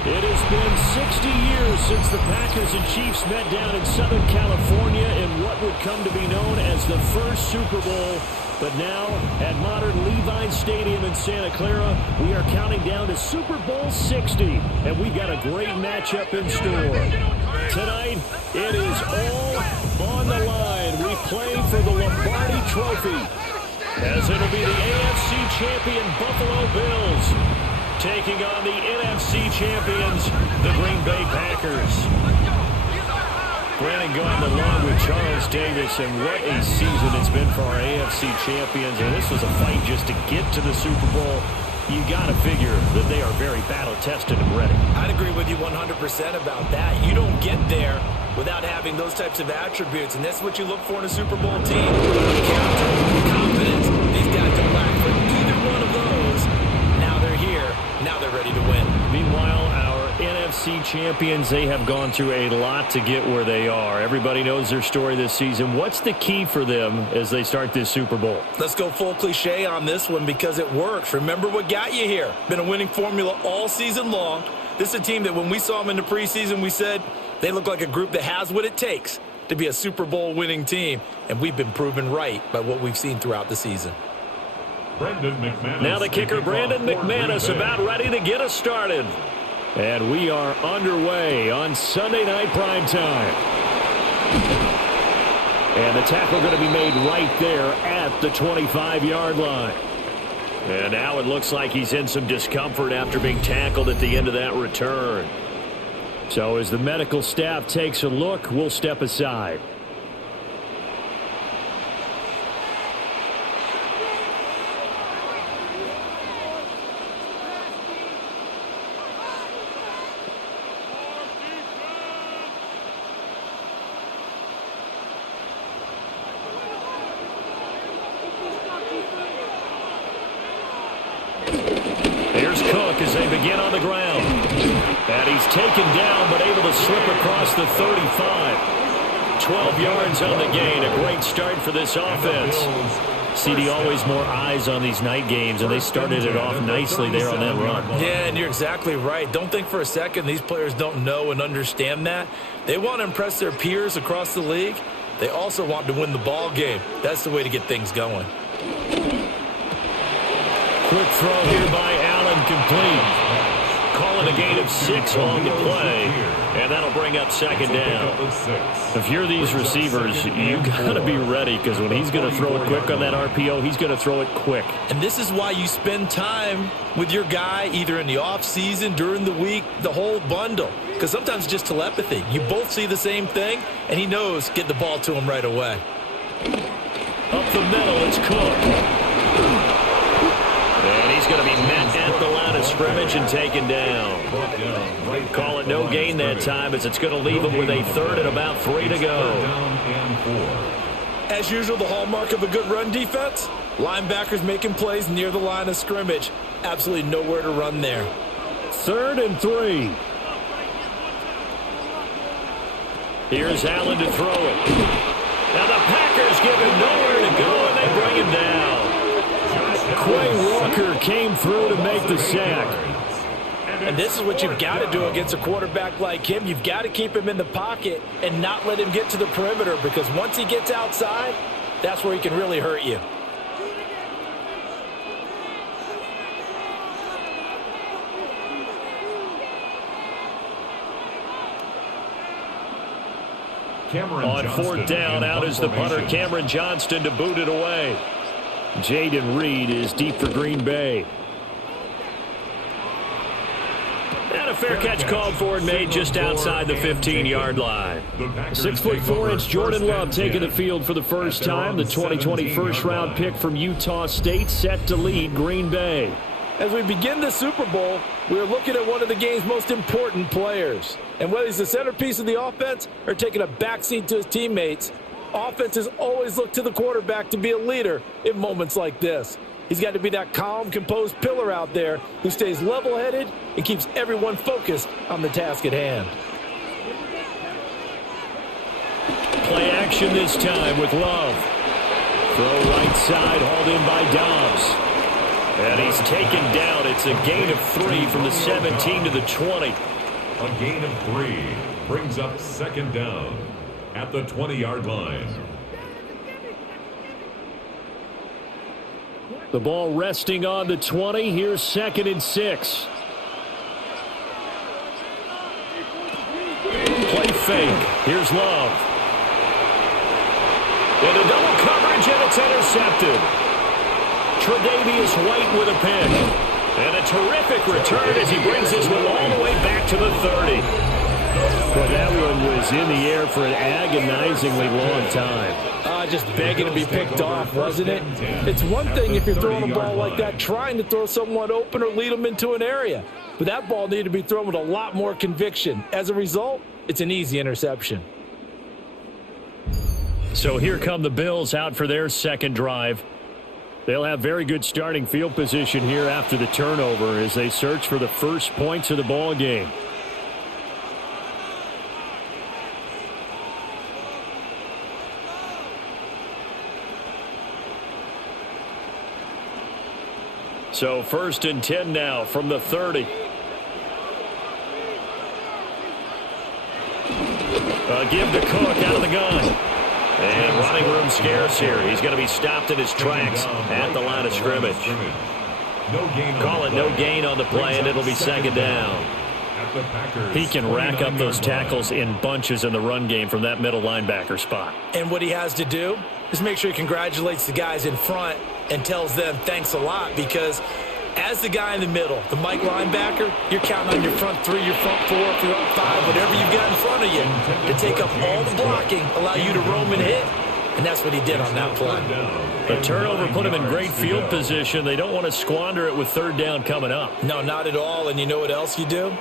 It has been 60 years since the Packers and Chiefs met down in Southern California in what would come to be known as the first Super Bowl. But now, at modern Levi Stadium in Santa Clara, we are counting down to Super Bowl 60. And we've got a great matchup in store. Tonight, it is all on the line. We play for the Lombardi Trophy, as it'll be the AFC champion Buffalo Bills taking on the NFC champions, the Green Bay Packers. Brandon going along with Charles Davis, and what a season it's been for our AFC champions. And this was a fight just to get to the Super Bowl. You got to figure that they are very battle-tested and ready. I'd agree with you 100% about that. You don't get there without having those types of attributes, and that's what you look for in a Super Bowl team. Character, confidence. These guys don't lack for either one of those. Now they're here. Now they're ready to win. Meanwhile, our NFC champions, they have gone through a lot to get where they are. Everybody knows their story this season. What's the key for them as they start this Super Bowl? Let's go full cliche on this one because it works. Remember what got you here. Been a winning formula all season long. This is a team that when we saw them in the preseason, we said they look like a group that has what it takes to be a Super Bowl winning team. And we've been proven right by what we've seen throughout the season. Now the kicker, Brandon McManus, about ready to get us started. And we are underway on Sunday night prime time. And the tackle going to be made right there at the 25-yard line. And now it looks like he's in some discomfort after being tackled at the end of that return. So as the medical staff takes a look, we'll step aside. Here's Cook as they begin on the ground. And he's taken down but able to slip across the 35. 12 yards on the gain. A great start for this offense. CD, always more eyes on these night games, and they started it off nicely there on that run. Yeah, and you're exactly right. Don't think for a second these players don't know and understand that. They want to impress their peers across the league. They also want to win the ball game. That's the way to get things going. Quick throw here by Allen, complete. Call it a gain of 6 on the play, and that'll bring up second down. If you're these receivers, you got to be ready, because when he's going to throw it quick on that RPO, he's going to throw it quick. And this is why you spend time with your guy either in the offseason, during the week, the whole bundle. Because sometimes it's just telepathy. You both see the same thing, and he knows get the ball to him right away. Up the middle, it's Cook. And he's going to be met at the line of scrimmage and taken down. Call it no gain that time, as it's going to leave him with a third and about 3 to go. As usual, the hallmark of a good run defense, linebackers making plays near the line of scrimmage. Absolutely nowhere to run there. 3rd and 3. Here's Allen to throw it. Now the Packers give him nowhere to go, and they bring him down. Quay Walker came through to make the sack. And this is what you've got to do against a quarterback like him. You've got to keep him in the pocket and not let him get to the perimeter, because once he gets outside, that's where he can really hurt you. On 4th down, out is the punter, Cameron Johnston, to boot it away. Jaden Reed is deep for Green Bay. And a fair catch called for and made just outside the 15-yard line. 6'4" Jordan Love taking the field for the first time. The 2020 first-round pick from Utah State, set to lead Green Bay. As we begin the Super Bowl, we're looking at one of the game's most important players. And whether he's the centerpiece of the offense or taking a backseat to his teammates, offenses always look to the quarterback to be a leader in moments like this. He's got to be that calm, composed pillar out there who stays level-headed and keeps everyone focused on the task at hand. Play action this time with Love. Throw right side, hauled in by Dobbs. And he's taken down. It's a gain of 3 from the 17 to the 20. A gain of 3 brings up second down at the 20-yard line. The ball resting on the 20. Here's 2nd and 6. Play fake. Here's Love. Into double coverage, and it's intercepted. Tre'Davious White with a pick. And a terrific return as he brings this one all the way back to the 30. Well, that one was in the air for an agonizingly long time. Just begging to be picked off, wasn't it? It's one thing if you're throwing a ball like that, trying to throw someone open or lead them into an area. But that ball needed to be thrown with a lot more conviction. As a result, it's an easy interception. So here come the Bills out for their second drive. They'll have very good starting field position here after the turnover as they search for the first points of the ball game. So 1st and 10 now from the 30. Give to Cook out of the gun. And running room scarce here. He's going to be stopped in his tracks at the line of scrimmage. Call it no gain on the play, and it'll be second down. He can rack up those tackles in bunches in the run game from that middle linebacker spot. And what he has to do is make sure he congratulates the guys in front and tells them thanks a lot, because as the guy in the middle, the Mike linebacker, you're counting on your front 3, your front 4, your front 5, whatever you've got in front of you to take up all the blocking, allow you to roam and hit. And that's what he did on that play. The turnover put him in great field position. They don't want to squander it with 3rd down coming up. No, not at all. And you know what else you do?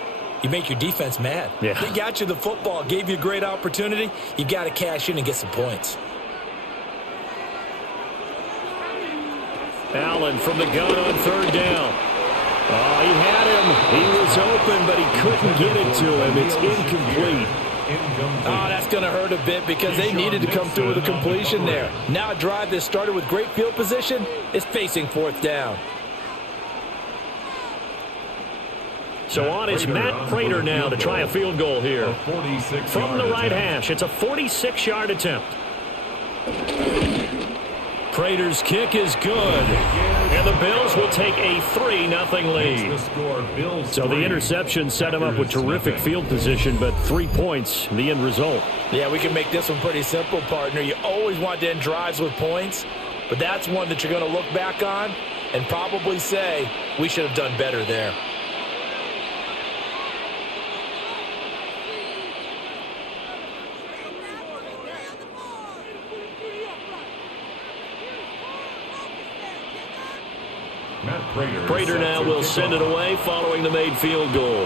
You make your defense mad. Yeah. They got you the football, gave you a great opportunity. You got to cash in and get some points. Allen from the gun on 3rd down. Oh, he had him. He was open, but he couldn't get it to him. It's incomplete. Oh, that's going to hurt a bit because they needed to come through with a completion there. Now a drive that started with great field position is facing 4th down. So on is Matt Prater now to try a field goal here. From the right hash, it's a 46-yard attempt. Prater's kick is good. And the Bills will take a 3-0 lead. So the interception set him up with terrific field position, but 3 points, the end result. Yeah, we can make this one pretty simple, partner. You always want to end drives with points, but that's one that you're going to look back on and probably say, we should have done better there. Prater now will send it away following the made field goal.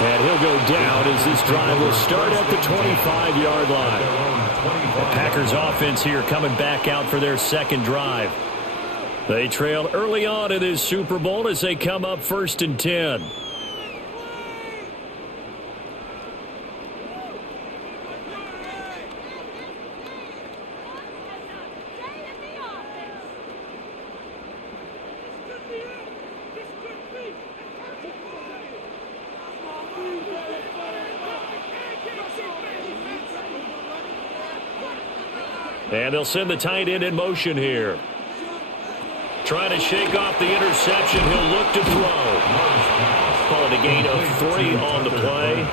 And he'll go down as this drive will start at the 25-yard line. The Packers offense here coming back out for their second drive. They trail early on in this Super Bowl as they come up 1st and 10. And they'll send the tight end in motion here. Trying to shake off the interception. He'll look to throw. Calling a gain of 3 on the play.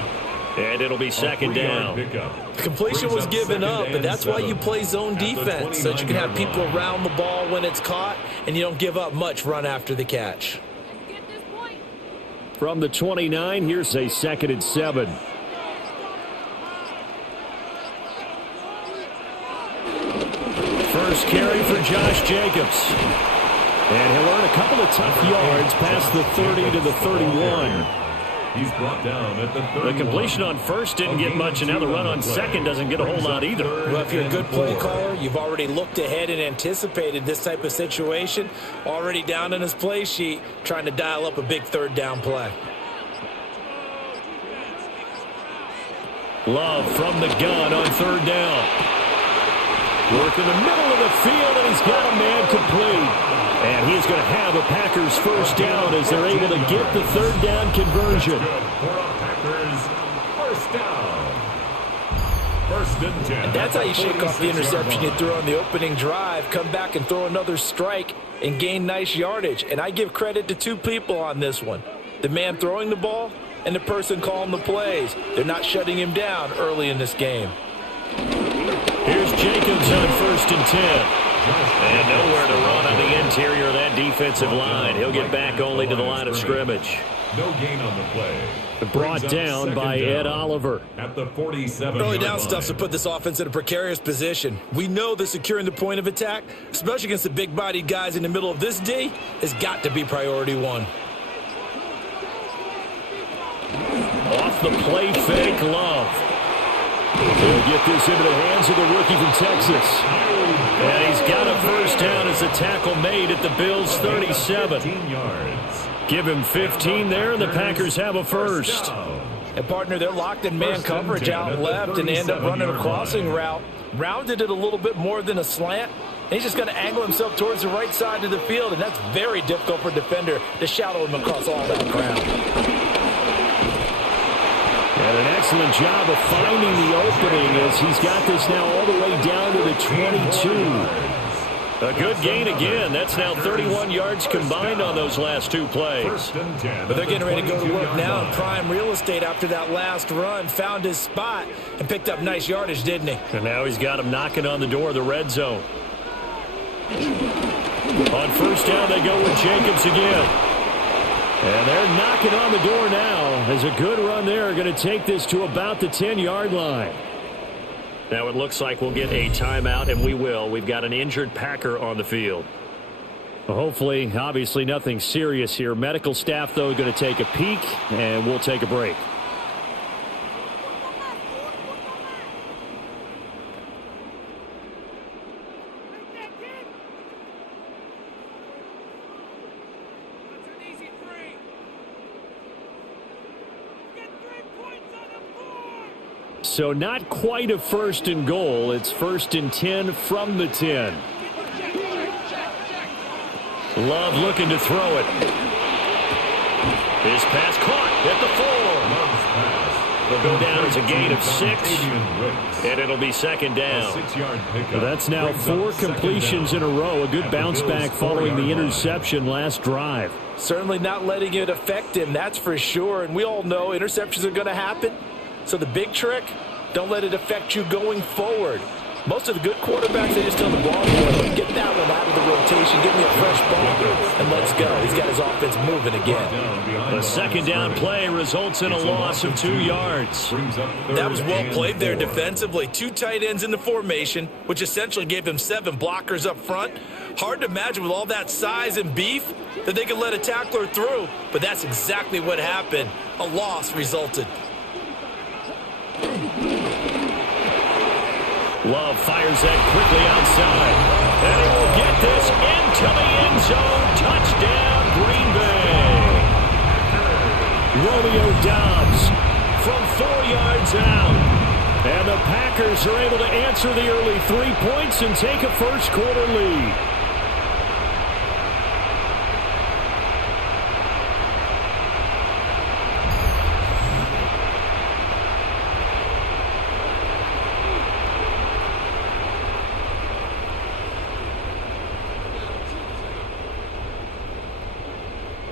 And it'll be second down. The completion was given up, but that's why you play zone defense, so that you can have people around the ball when it's caught, and you don't give up much run after the catch. From the 29, here's a 2nd and 7. First carry for Josh Jacobs. And he'll earn a couple of tough yards past the 30 to the 31. He's brought down at the 31. The completion on first didn't get much, and now the run on second doesn't get a whole lot either. Well, if you're a good play caller, you've already looked ahead and anticipated this type of situation. Already down in his play sheet, trying to dial up a big 3rd down play. Love from the gun on 3rd down. Work in the middle of the field, and he's got a man complete. And he's going to have a Packers first down as they're able to get the third down conversion. For a Packers first down. First and 10. And that's how you shake off the interception you threw on the opening drive, come back and throw another strike and gain nice yardage. And I give credit to two people on this one. The man throwing the ball and the person calling the plays. They're not shutting him down early in this game. Here's Jacobs on first and 10. And nowhere to run on the interior of that defensive line. He'll get back only to the line of scrimmage. No gain on the play. Brought down by Ed Oliver. At the 47. Early down stuff to put this offense in a precarious position. We know that securing the point of attack, especially against the big-bodied guys in the middle of this D, has got to be priority one. Off the play fake, Love. He'll get this into the hands of the rookie from Texas. And he's got a first down as a tackle made at the Bills' 37. 15 yards. Give him 15 there, and the Packers have a first. And, partner, they're locked in man coverage out left, and they end up running a crossing route. Rounded it a little bit more than a slant. And he's just going to angle himself towards the right side of the field, and that's very difficult for a defender to shadow him across all that ground. And an excellent job of finding the opening as he's got this now all the way down to the 22. A good gain again. That's now 31 yards combined on those last two plays. But they're getting ready to go to work now in prime real estate after that last run. Found his spot and picked up nice yardage, didn't he? And now he's got him knocking on the door of the red zone. On first down, they go with Jacobs again. And they're knocking on the door now. As a good run there, going to take this to about the 10-yard line. Now it looks like we'll get a timeout, and we will. We've got an injured Packer on the field. Hopefully, obviously nothing serious here. Medical staff, though, going to take a peek, and we'll take a break. So not quite a first and goal. It's first and 10 from the 10. Love looking to throw it. His pass caught at the 4. They'll go down as a gain of 6, and it'll be second down. That's now 4 completions in a row. A good bounce back following the interception last drive. Certainly not letting it affect him, that's for sure. And we all know interceptions are going to happen. So the big trick, don't let it affect you going forward. Most of the good quarterbacks, they just tell the ball boy, get that one out of the rotation, give me a fresh ball, and let's go. He's got his offense moving again. The second down play results in a loss of 2 yards. That was well played there defensively. 2 tight ends in the formation, which essentially gave him 7 blockers up front. Hard to imagine with all that size and beef that they could let a tackler through, but that's exactly what happened. A loss resulted. Love fires that quickly outside. And he will get this into the end zone. Touchdown, Green Bay. Romeo Doubs from 4 yards out. And the Packers are able to answer the early 3 points and take a first-quarter lead.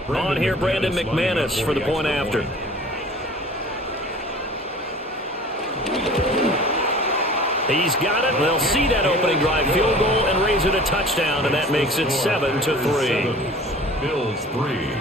On here, Brandon McManus for the point after. He's got it. They'll see that opening drive field goal and raise it a touchdown, and that makes it 7-3. Bills 3.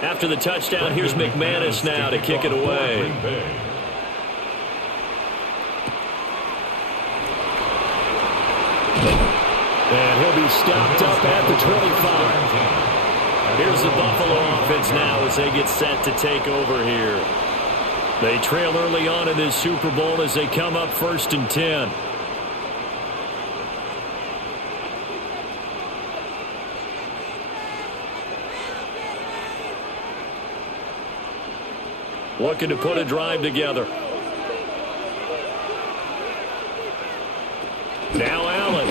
After the touchdown, here's McManus now to kick it away. be stopped up at the 25. Here's the Buffalo offense now as they get set to take over here. They trail early on in this Super Bowl as they come up 1st and 10. Looking to put a drive together. Now Allen.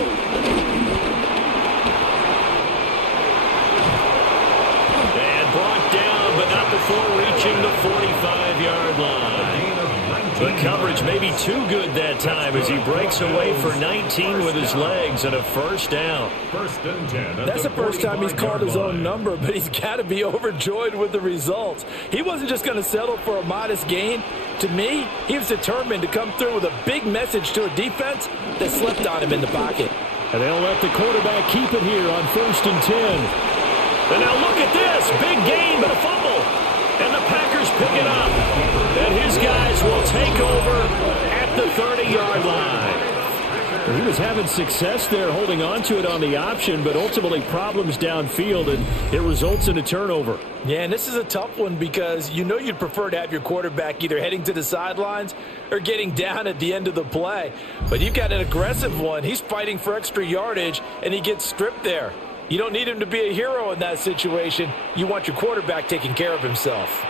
And brought down, but not before reaching the 45-yard line. The coverage may be too good that time as he breaks away for 19 with his legs and a 1st down. 1st and 10. That's the first time he's called his own number, but he's got to be overjoyed with the results. He wasn't just going to settle for a modest gain. To me, he was determined to come through with a big message to a defense that slept on him in the pocket. And they'll let the quarterback keep it here on 1st and 10. And now look at this. Big gain, but a fumble. And the Packers pick it up. And his guys will take over at the 30-yard line. He was having success there holding on to it on the option, but ultimately problems downfield, and it results in a turnover. Yeah, and this is a tough one because you know you'd prefer to have your quarterback either heading to the sidelines or getting down at the end of the play. But you've got an aggressive one. He's fighting for extra yardage, and he gets stripped there. You don't need him to be a hero in that situation. You want your quarterback taking care of himself.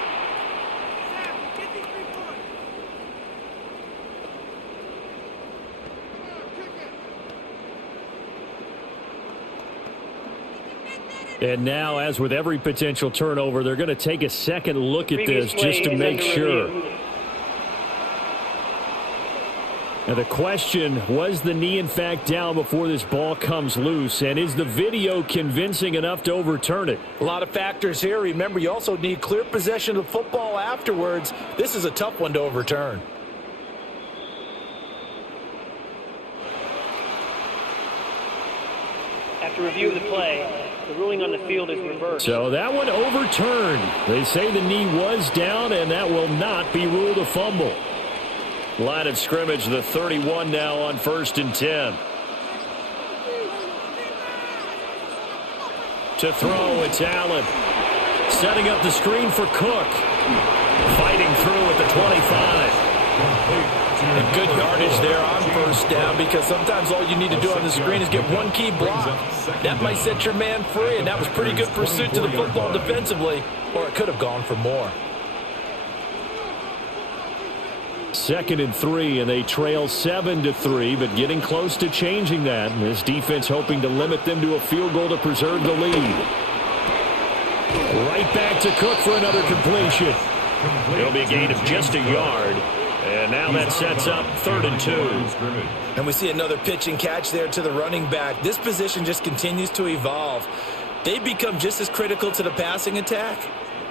And now, as with every potential turnover, they're going to take a second look at this just to make sure. Now the question, was the knee in fact down before this ball comes loose? And is the video convincing enough to overturn it? A lot of factors here. Remember, you also need clear possession of the football afterwards. This is a tough one to overturn. After review of the play, the ruling on the field is reversed. So that one overturned. They say the knee was down, and that will not be ruled a fumble. Line of scrimmage, the 31 now on 1st and 10. To throw, it's Allen. Setting up the screen for Cook. Fighting through at the 25. And good yardage there on 1st down because sometimes all you need to do on the screen is get one key block. That might set your man free, and that was pretty good pursuit to the football defensively, or it could have gone for more. 2nd and 3, and they trail 7-3, but getting close to changing that. And this defense hoping to limit them to a field goal to preserve the lead. Right back to Cook for another completion. It'll be a gain of just a yard. And now that sets up 3rd and 2. And we see another pitch and catch there to the running back. This position just continues to evolve. They become just as critical to the passing attack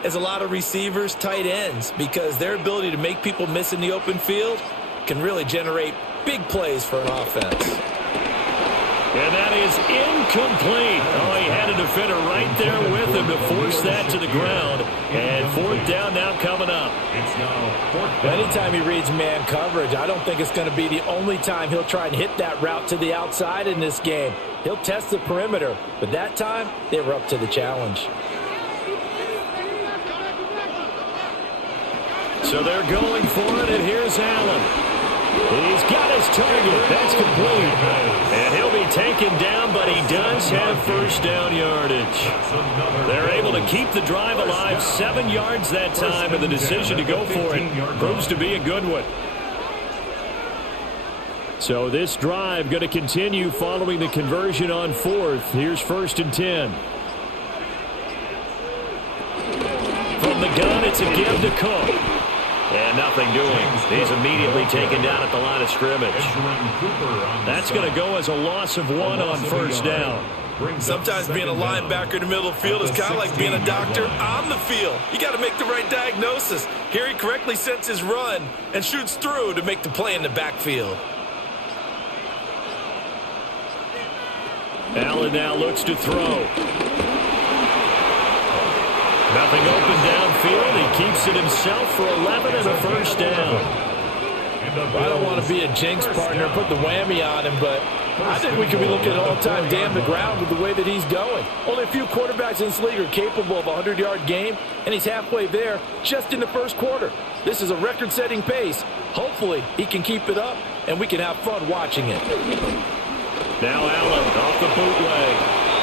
as a lot of receivers, tight ends, because their ability to make people miss in the open field can really generate big plays for an offense. And that is incomplete. Oh, he had a defender right there with him to force that to the ground. And 4th down now coming up. It's now 4th down. Anytime he reads man coverage, I don't think it's going to be the only time he'll try and hit that route to the outside in this game. He'll test the perimeter, but that time they were up to the challenge. So they're going for it, and here's Allen. He's got his target. That's complete. And he'll be taken down, but he does have 1st down yardage. They're able to keep the drive alive. 7 yards that time, and the decision to go for it proves to be a good one. So this drive going to continue following the conversion on 4th. Here's 1st and 10. From the gun, it's a give to Cook. And nothing doing. He's immediately taken down at the line of scrimmage. That's going to go as a loss of 1 on 1st down. Sometimes being a linebacker in the middle of the field is kind of like being a doctor on the field. You got to make the right diagnosis. Here he correctly sets his run and shoots through to make the play in the backfield. Allen now looks to throw. Nothing open downfield. He keeps it himself for 11 and a 1st down. I don't want to be a jinx partner, put the whammy on him, but I think we could be looking at all-time damn the ground with the way that he's going. Only a few quarterbacks in this league are capable of a 100-yard game, and he's halfway there just in the first quarter. This is a record-setting pace. Hopefully, he can keep it up, and we can have fun watching it. Now Allen off the bootleg.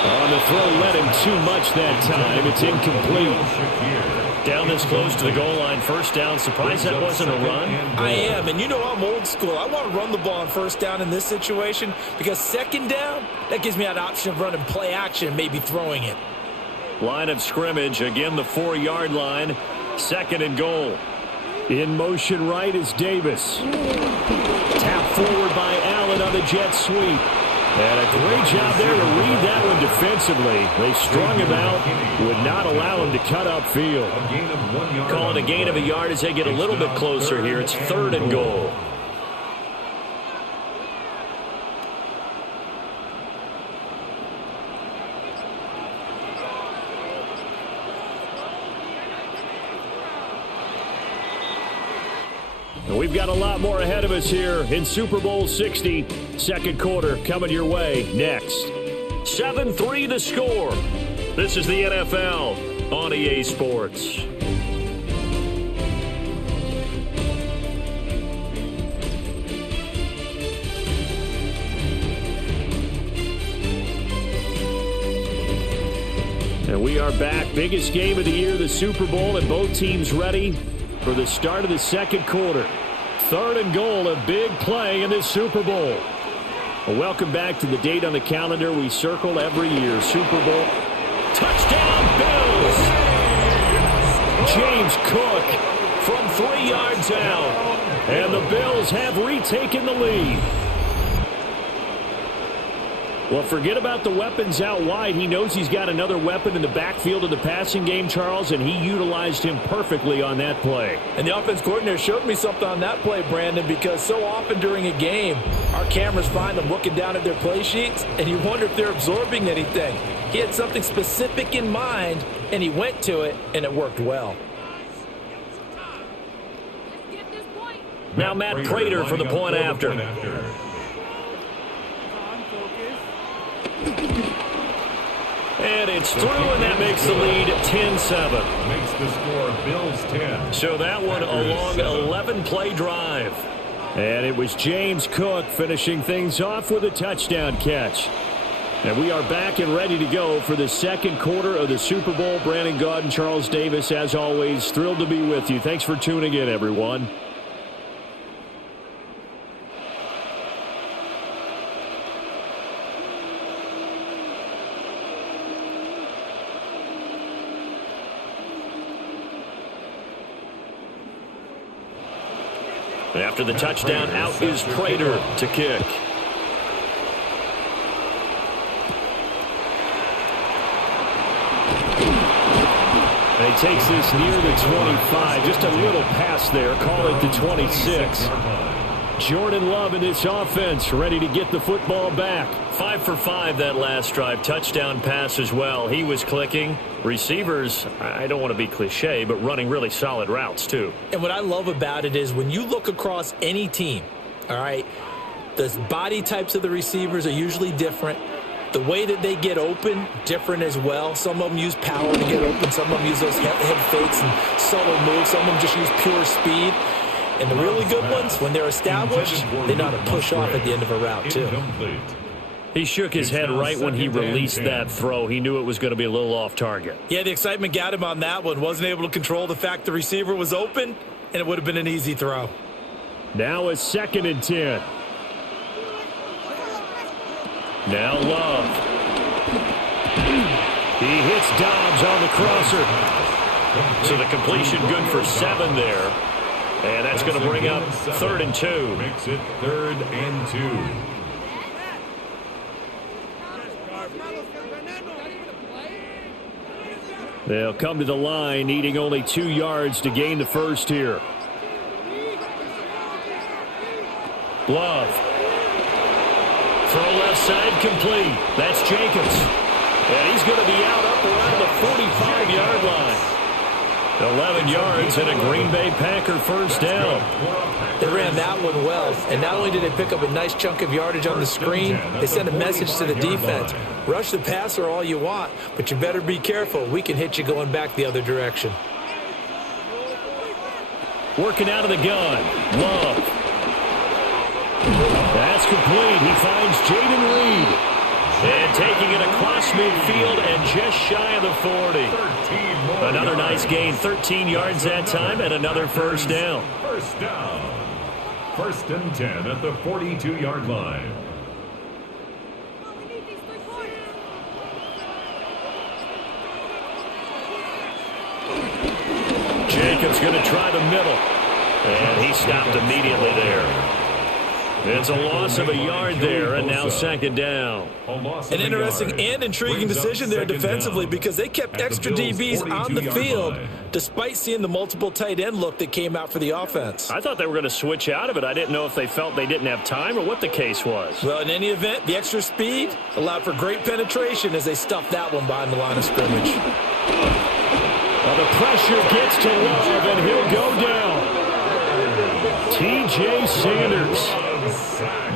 On the throw, led him too much that time. It's incomplete. Down this close to the goal line, first down. Surprised that wasn't a run? I am, and you know I'm old school. I want to run the ball on first down in this situation because second down, that gives me an option of running play action and maybe throwing it. Line of scrimmage, again the 4-yard line. Second and goal. In motion right is Davis. Tap forward by Allen on the jet sweep. And a great job there to read that one defensively. They strung him out, would not allow him to cut upfield. Call it a gain of a yard as they get a little bit closer here. It's third and goal. We've got a lot more ahead of us here in Super Bowl 60. Second quarter coming your way next. 7-3 the score. This is the NFL on EA Sports. And we are back. Biggest game of the year, the Super Bowl, and both teams ready for the start of the second quarter. Third and goal, a big play in this Super Bowl. Well, welcome back to the date on the calendar we circle every year. Super Bowl. Touchdown, Bills! James Cook from 3 yards out. And the Bills have retaken the lead. Well, forget about the weapons out wide. He knows he's got another weapon in the backfield of the passing game, Charles, and he utilized him perfectly on that play. And the offense coordinator showed me something on that play, Brandon, because so often during a game, our cameras find them looking down at their play sheets, and you wonder if they're absorbing anything. He had something specific in mind, and he went to it, and it worked well. Now Matt Prater for the point after. And it's through, and that makes the lead 10-7. Makes the score Bills 10. So that one a long 11-play drive. And it was James Cook finishing things off with a touchdown catch. And we are back and ready to go for the second quarter of the Super Bowl. Brandon Gaudin, Charles Davis, as always, thrilled to be with you. Thanks for tuning in, everyone. After the touchdown, out is Prater to kick. And he takes this near the 25. Just a little pass there. Call it the 26. Jordan Love in this offense, ready to get the football back. 5 for 5 that last drive. Touchdown pass as well. He was clicking. Receivers, I don't want to be cliche, but running really solid routes too. And what I love about it is when you look across any team, all right, the body types of the receivers are usually different. The way that they get open, different as well. Some of them use power to get open. Some of them use those head fakes and subtle moves. Some of them just use pure speed. And the really good ones, when they're established, they know how to push off at the end of a route, too. He shook his head right when he released that throw. He knew it was going to be a little off target. Yeah, the excitement got him on that one. Wasn't able to control the fact the receiver was open, and it would have been an easy throw. Now a 2nd and 10. Now Love. He hits Dobbs on the crosser. So the completion good for 7 there. And that's going to bring up 3rd and 2. Makes it 3rd and 2. They'll come to the line, needing only 2 yards to gain the first here. Love. Throw left side complete. That's Jacobs. And he's going to be out up around the 45-yard line. 11 yards and a Green Bay Packer first down. They ran that one well, and not only did they pick up a nice chunk of yardage on the screen, they sent a message to the defense. Rush the passer all you want, but you better be careful. We can hit you going back the other direction. Working out of the gun. Love. That's complete. He finds Jaden Reed. And taking it across midfield and just shy of the 40. Another nice gain. 13 yards that time and another first down. First down. 1st and 10 at the 42-yard line. Jacobs going to try the middle. And he stopped immediately there. It's a loss of a yard there, and now 2nd down. An interesting and intriguing decision there defensively because they kept extra DBs on the field despite seeing the multiple tight end look that came out for the offense. I thought they were going to switch out of it. I didn't know if they felt they didn't have time or what the case was. Well, in any event, the extra speed allowed for great penetration as they stuffed that one behind the line of scrimmage. Well, the pressure gets to Love, and he'll go down. T.J. Sanders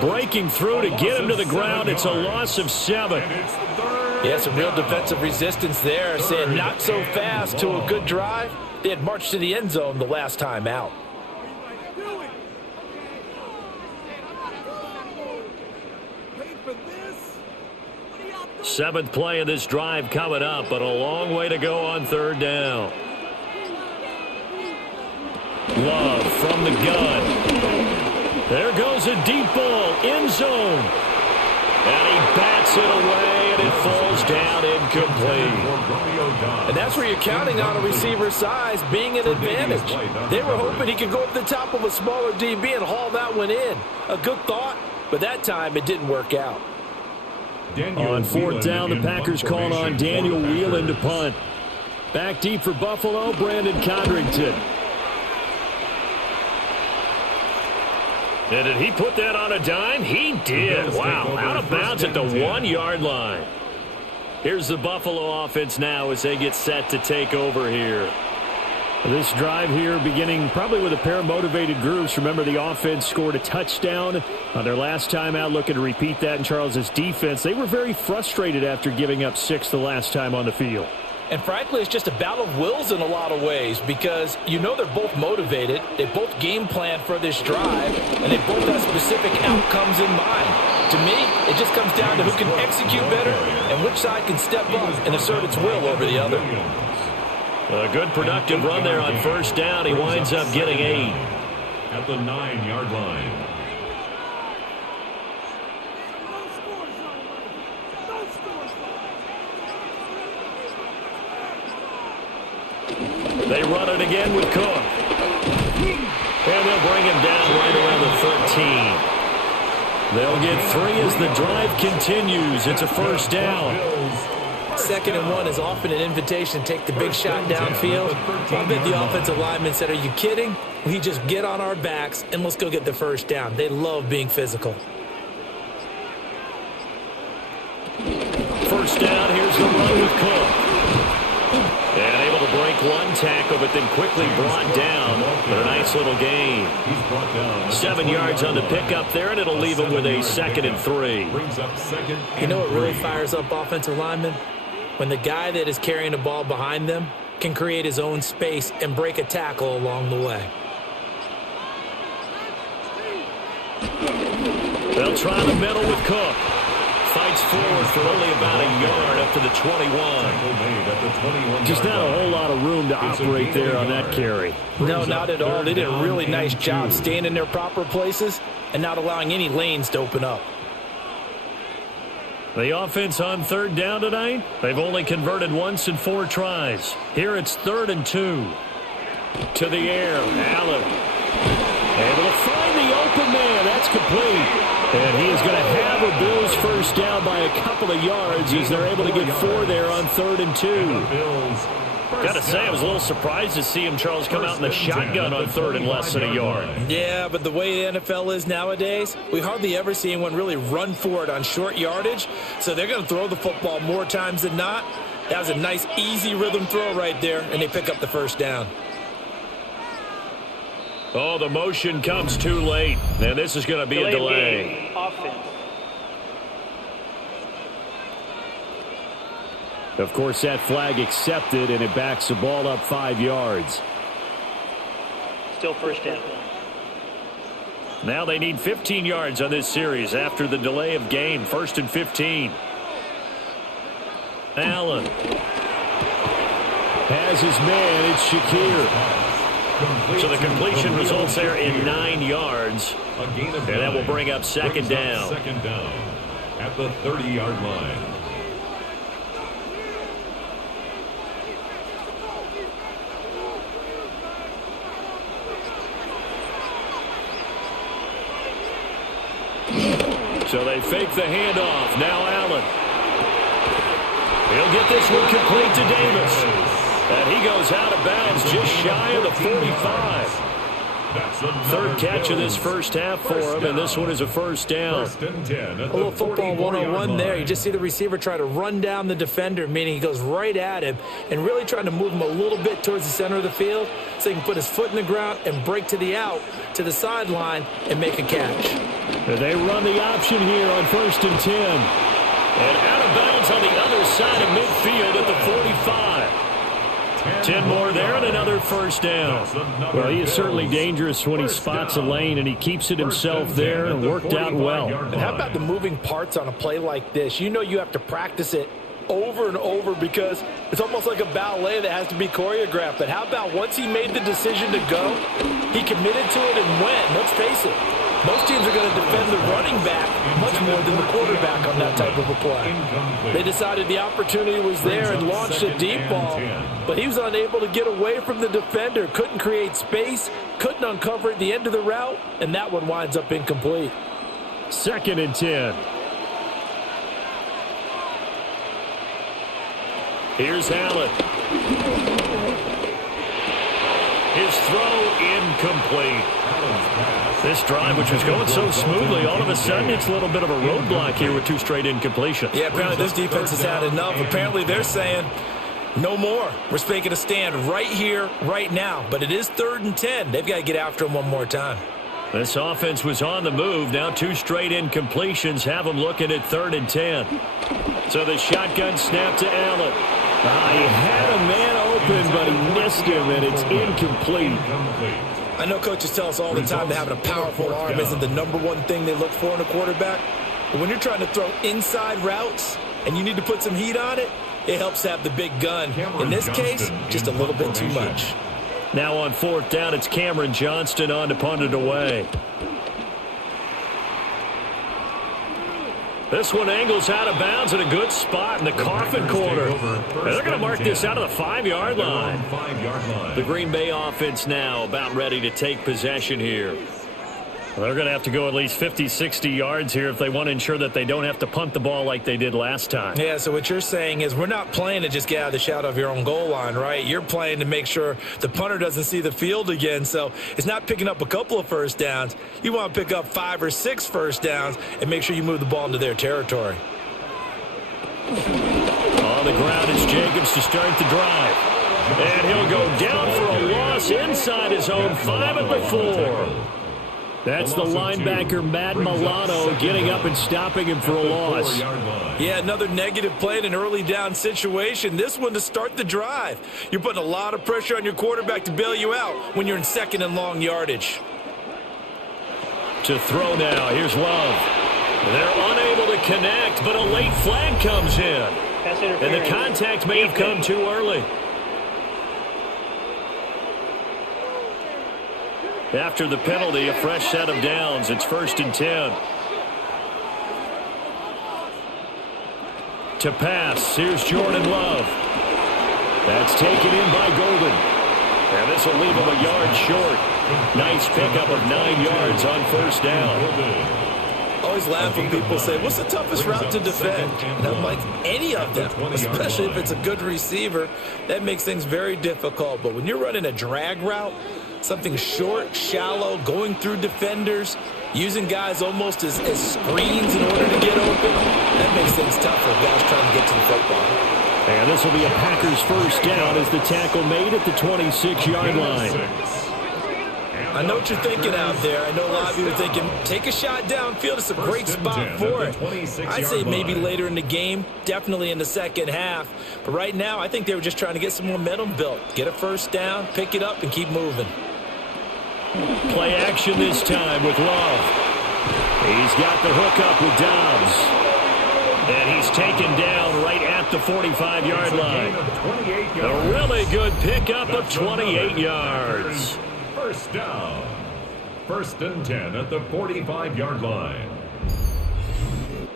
breaking through to get him to the ground. It's a loss of 7. Yeah, some real defensive resistance there, saying not so fast to a good drive. They had marched to the end zone the last time out. Seventh play of this drive coming up, but a long way to go on 3rd down. Love from the gun. There goes a deep ball, end zone. And he bats it away, and it falls down incomplete. And that's where you're counting on a receiver's size being an advantage. They were hoping he could go up the top of a smaller DB and haul that one in. A good thought, but that time it didn't work out. On 4th down, the Packers called on Daniel Whelan to punt. Back deep for Buffalo, Brandon Codrington. And did he put that on a dime? He did. Wow, out of bounds at the 1-yard line. Here's the Buffalo offense now as they get set to take over here. This drive here beginning probably with a pair of motivated groups. Remember, the offense scored a touchdown on their last time out, looking to repeat that in Charles's defense. They were very frustrated after giving up 6 the last time on the field. And frankly, it's just a battle of wills in a lot of ways because you know they're both motivated, they both game plan for this drive, and they both have specific outcomes in mind. To me, it just comes down to who can execute better and which side can step up and assert its will over the other. A good productive run there on 1st down. He winds up getting 8. At the 9-yard line. They run it again with Cook. And they'll bring him down right around the 13. They'll get 3 as the drive continues. It's a 1st down. 2nd and 1 is often an invitation to take the big shot downfield. I bet the offensive lineman said, "Are you kidding? We just get on our backs and let's go get the 1st down." They love being physical. 1st down, here's the run with Cook. And able to break one tackle, but then quickly brought down. But a nice little gain. 7 yards on the pickup there, and it'll leave him with a 2nd and 3. You know what really fires up offensive linemen? When the guy that is carrying the ball behind them can create his own space and break a tackle along the way. They'll try the middle with Cook. Fights forward for only about a yard up to the 21. Just not a whole lot of room to operate there on that carry. No, not at all. They did a really nice job staying in their proper places and not allowing any lanes to open up. The offense on 3rd down tonight, they've only converted once in 4 tries. Here it's 3rd and 2. To the air, Allen. Able to find the open man. That's complete. And he is going to have a Bills 1st down by a couple of yards as they're able to get 4 there on 3rd and 2. Got to say, I was a little surprised to see him, Charles, come out in the shotgun on 3rd and less than a yard. Yeah, but the way the NFL is nowadays, we hardly ever see anyone really run for it on short yardage. So they're going to throw the football more times than not. That was a nice, easy rhythm throw right there, and they pick up the first down. Oh, the motion comes too late. And this is going to be a delay. Offense. Of course, that flag accepted, and it backs the ball up 5 yards. Still first down. Now they need 15 yards on this series after the delay of game. 1st and 15. Allen has his man. It's Shakir. So the completion results there in 9 yards. And that will bring up second down. Second down at the 30-yard line. So they fake the handoff. Now Allen. He'll get this one complete to Davis. And he goes out of bounds just shy of the 45. Third catch of this first half for him, and this one is a first down. A little football 101 there. You just see the receiver try to run down the defender, meaning he goes right at him and really trying to move him a little bit towards the center of the field so he can put his foot in the ground and break to the out, to the sideline, and make a catch. They run the option here on 1st and 10. And out of bounds on the other side of midfield at the 45. 10 more there and another first down. Well, he is certainly dangerous when he spots a lane, and he keeps it himself there and worked out well. And how about the moving parts on a play like this? You know you have to practice it over and over because it's almost like a ballet that has to be choreographed. But how about once he made the decision to go, he committed to it and went. Let's face it. Most teams are going to defend the running back much more than the quarterback on that type of a play. They decided the opportunity was there and launched a deep ball, but he was unable to get away from the defender, couldn't create space, couldn't uncover at the end of the route, and that one winds up incomplete. 2nd and 10. Here's Allen. His throw incomplete. This drive, which was going so smoothly, all of a sudden it's a little bit of a roadblock here with 2 straight incompletions. Yeah, apparently this defense has had enough. Apparently they're saying, no more. We're making a stand right here, right now. But it is 3rd and 10. They've got to get after him one more time. This offense was on the move. Now 2 straight incompletions have them looking at 3rd and 10. So the shotgun snap to Allen. He had a man open, but he missed him, and it's incomplete. I know coaches tell us all the time that having a powerful arm isn't the #1 thing they look for in a quarterback. But when you're trying to throw inside routes and you need to put some heat on it, it helps to have the big gun. In this case, just a little bit too much. Now on 4th down, it's Cameron Johnston on to punt it away. This one angles out of bounds at a good spot in the coffin corner. They're going to mark this out of the 5-yard line. The Green Bay offense now about ready to take possession here. They're going to have to go at least 50, 60 yards here if they want to ensure that they don't have to punt the ball like they did last time. Yeah, so what you're saying is we're not playing to just get out of the shadow of your own goal line, right? You're playing to make sure the punter doesn't see the field again. So it's not picking up a couple of first downs. You want to pick up 5 or 6 first downs and make sure you move the ball into their territory. On the ground is Jacobs to start the drive. And he'll go down for a loss inside his own 5 at the 4. That's the linebacker, Matt Milano, getting up and stopping him for a loss. Yeah, another negative play in an early down situation. This one to start the drive. You're putting a lot of pressure on your quarterback to bail you out when you're in 2nd and long yardage. To throw now, here's Love. They're unable to connect, but a late flag comes in. And the contact may have come too early. After the penalty, a fresh set of downs. It's 1st and 10. To pass, here's Jordan Love. That's taken in by Golden. And this will leave him a yard short. Nice pickup of 9 yards on 1st down. Always laugh when people say, what's the toughest route to defend? And I'm like, any of them, especially if it's a good receiver. That makes things very difficult. But when you're running a drag route, something short, shallow, going through defenders, using guys almost as screens in order to get open, that makes things tougher. Guys trying to get to the football. And this will be a Packers first down as the tackle made at the 26-yard line. I know what you're thinking out there. I know a lot of you are thinking, take a shot downfield. It's a great spot for it. I'd say maybe later in the game, definitely in the second half. But right now, I think they were just trying to get some momentum built. Get a first down, pick it up, and keep moving. Play action this time with Love. He's got the hook up with Dobbs. And he's taken down right at the 45-yard line. A really good pickup of 28 yards. First down. First and 10 at the 45-yard line.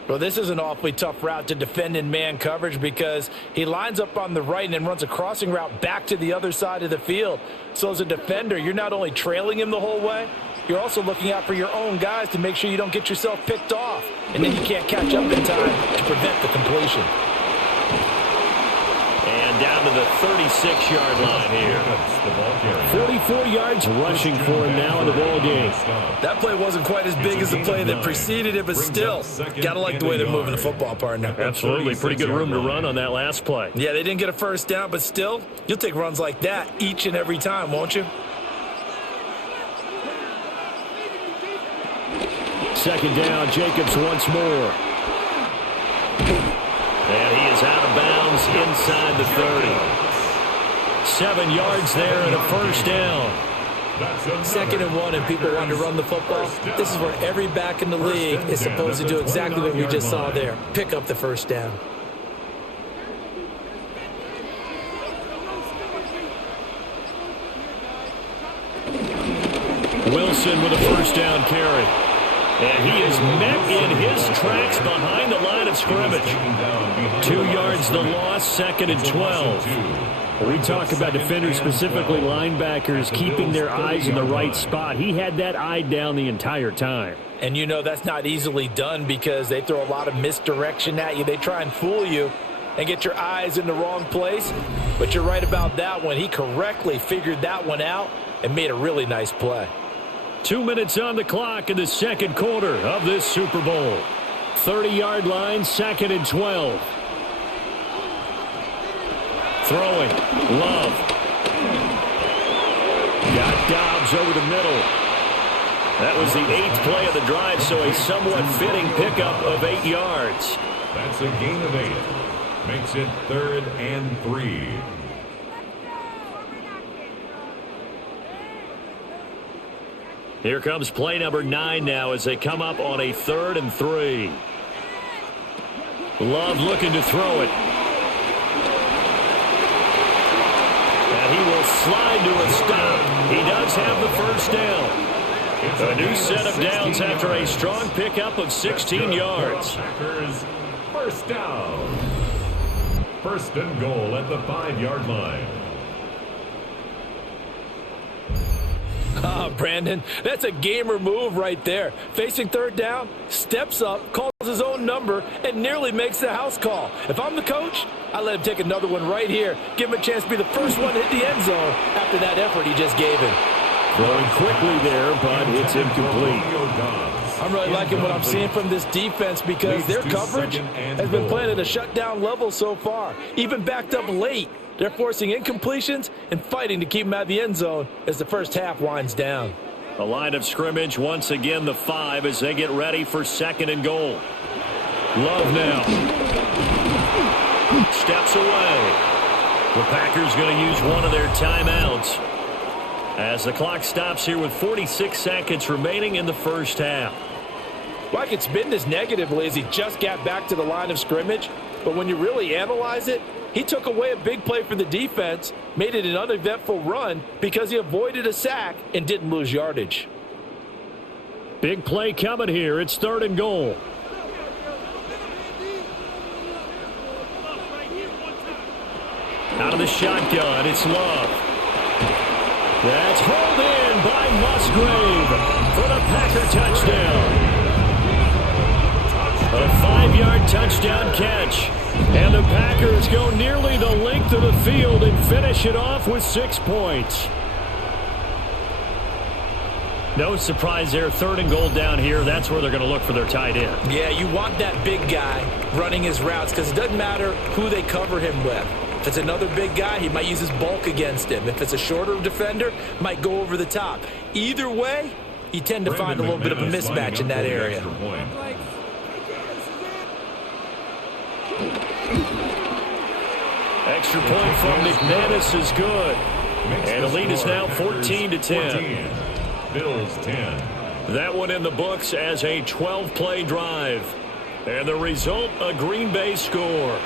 Well, this is an awfully tough route to defend in man coverage because he lines up on the right and then runs a crossing route back to the other side of the field. So as a defender, you're not only trailing him the whole way, you're also looking out for your own guys to make sure you don't get yourself picked off. And then you can't catch up in time to prevent the completion. And down to the 36-yard line here. 44 yards rushing for him now in the ball game. That play wasn't quite as big as the play that preceded it, but still, got to like the way they're moving the football, partner. Absolutely. Pretty good room to run on that last play. Yeah, they didn't get a first down, but still, you'll take runs like that each and every time, won't you? Second down, Jacobs once more. And he is out of bounds inside the 30. 7 yards there and a first down. 2nd and 1 and people want to run the football. This is where every back in the league is supposed to do exactly what we just saw there. Pick up the first down. Wilson with a first down carry. And he is met in his tracks behind the line of scrimmage. 2 yards the loss, 2nd and 12. We talk about defenders, specifically linebackers, keeping their eyes in the right spot. He had that eye down the entire time. And you know that's not easily done because they throw a lot of misdirection at you. They try and fool you and get your eyes in the wrong place. But you're right about that one. He correctly figured that one out and made a really nice play. 2 minutes on the clock in the second quarter of this Super Bowl. 30-yard line, 2nd and 12. Throwing, Love. Got Dobbs over the middle. That was the 8th play of the drive, so a somewhat fitting pickup of 8 yards. That's a gain of 8. Makes it 3rd and 3. Here comes play number 9 now as they come up on a 3rd and 3. Love looking to throw it. And he will slide to a stop. He does have the first down. A new set of downs after a strong pickup of 16 yards. Packers first down. First and goal at the 5-yard line. Brandon, that's a gamer move right there. Facing 3rd down, steps up, calls his own number, and nearly makes the house call. If I'm the coach, I let him take another one right here. Give him a chance to be the first one to hit the end zone after that effort he just gave him. Throwing quickly there, but it's incomplete. I'm really liking what I'm seeing from this defense because their coverage has been playing at a shutdown level so far. Even backed up late. They're forcing incompletions and fighting to keep them out of the end zone as the first half winds down. The line of scrimmage once again the 5 as they get ready for 2nd and goal. Love now. Steps away. The Packers going to use one of their timeouts as the clock stops here with 46 seconds remaining in the first half. Well, I could spin this negatively as he just got back to the line of scrimmage, but when you really analyze it, he took away a big play for the defense, made it an uneventful run because he avoided a sack and didn't lose yardage. Big play coming here. It's 3rd and goal. Out of the shotgun, it's Love. That's hauled in by Musgrave for the Packer touchdown. A 5-yard touchdown catch. And the Packers go nearly the length of the field and finish it off with 6 points. No surprise there. 3rd and goal down here. That's where they're going to look for their tight end. Yeah, you want that big guy running his routes because it doesn't matter who they cover him with. If it's another big guy, he might use his bulk against him. If it's a shorter defender, might go over the top. Either way, you tend to find a little bit of a mismatch in that area. Extra point from McManus is good. And the lead is now 14-10. Bills 10. That one in the books as a 12-play drive. And the result, a Green Bay score.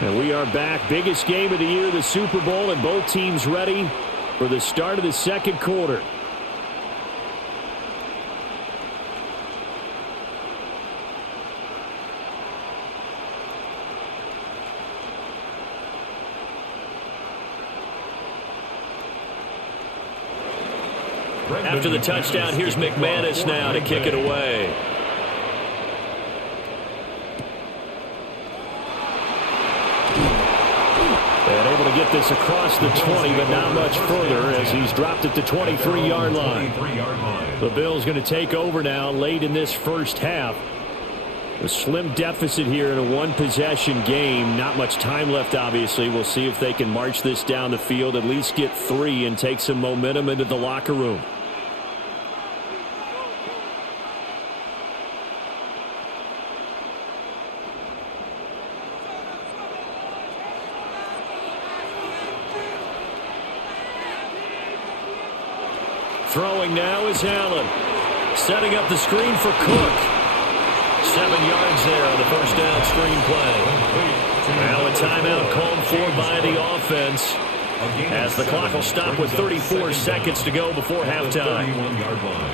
And we are back. Biggest game of the year, the Super Bowl, and both teams ready for the start of the second quarter. After the touchdown, here's McManus now to kick it away. And able to get this across the 20, but not much further as he's dropped at the 23-yard line. The Bills going to take over now late in this first half. A slim deficit here in a one-possession game. Not much time left, obviously. We'll see if they can march this down the field, at least get 3 and take some momentum into the locker room. Throwing now is Allen. Setting up the screen for Cook. 7 yards there on the first down screen play. Now a timeout called for by the offense as the clock will stop with 34 seconds to go before halftime. 31-yard line.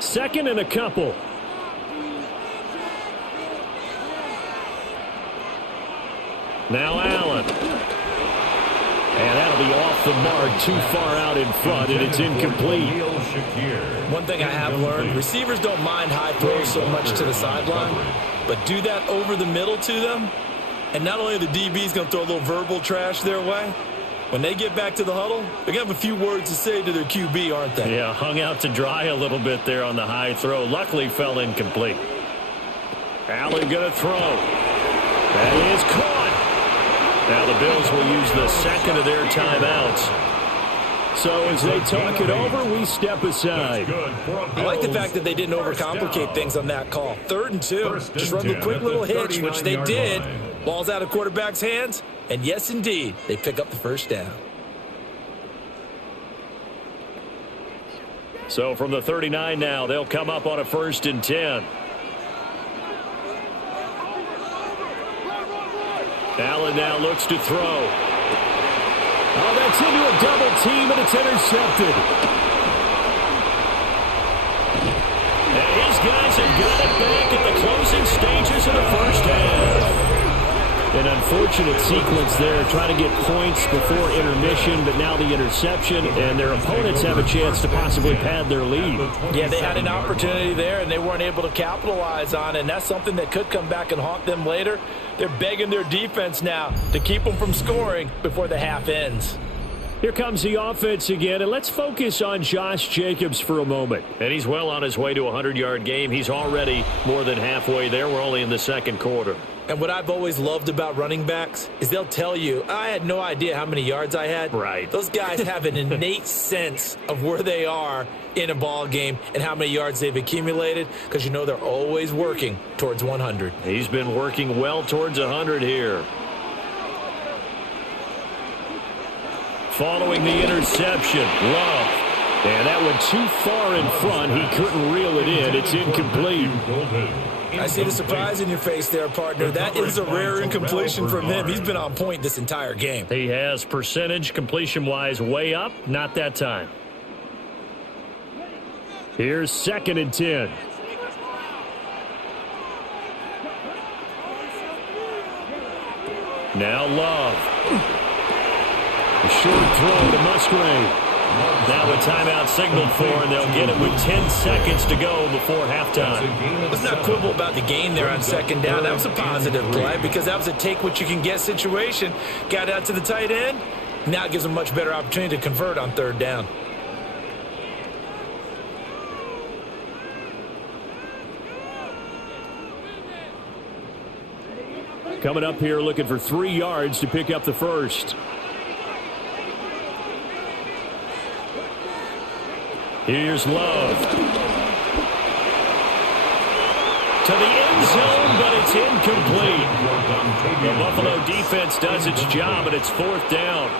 Second and a couple. Now Allen. And that'll be off the mark, too far out in front, and it's incomplete. One thing I have learned, receivers don't mind high throws so much to the sideline, but do that over the middle to them, and not only the DB's going to throw a little verbal trash their way, when they get back to the huddle, they're going to have a few words to say to their QB, aren't they? Yeah, hung out to dry a little bit there on the high throw. Luckily fell incomplete. Allen going to throw. That is caught. Now the Bills will use the second of their timeouts. So as they talk it over, we step aside. I like the fact that they didn't overcomplicate things on that call. 3rd and 2. Just run the quick little hitch, which they did. Ball's out of quarterback's hands. And yes, indeed, they pick up the first down. So from the 39 now, they'll come up on a 1st and 10. Allen now looks to throw. Oh, that's into a double team, and it's intercepted. And his guys have got it back at the closing stages of the first half. An unfortunate sequence there, trying to get points before intermission, but now the interception, and their opponents have a chance to possibly pad their lead. Yeah, they had an opportunity there, and they weren't able to capitalize on it, and that's something that could come back and haunt them later. They're begging their defense now to keep them from scoring before the half ends. Here comes the offense again, and let's focus on Josh Jacobs for a moment. And he's well on his way to a 100-yard game. He's already more than halfway there. We're only in the second quarter. And what I've always loved about running backs is they'll tell you, I had no idea how many yards I had. Right. Those guys have an innate sense of where they are in a ball game and how many yards they've accumulated because you know they're always working towards 100. He's been working well towards 100 here. Following the interception, Love. And that went too far in front. He couldn't reel it in. It's incomplete. I see the surprise in your face there, partner. That is a rare incompletion from him. He's been on point this entire game. He has percentage completion-wise way up. Not that time. Here's 2nd and 10. Now Love. A short throw to Musgrave. Now a timeout signaled for, and they'll get it with 10 seconds to go before halftime. Let's not quibble about the gain there on second down. That was a positive play because that was a take-what-you-can-get situation. Got out to the tight end. Now it gives them a much better opportunity to convert on third down. Coming up here looking for 3 yards to pick up the first. Here's Love. To the end zone, but it's incomplete. The Buffalo defense does its job, and it's fourth down.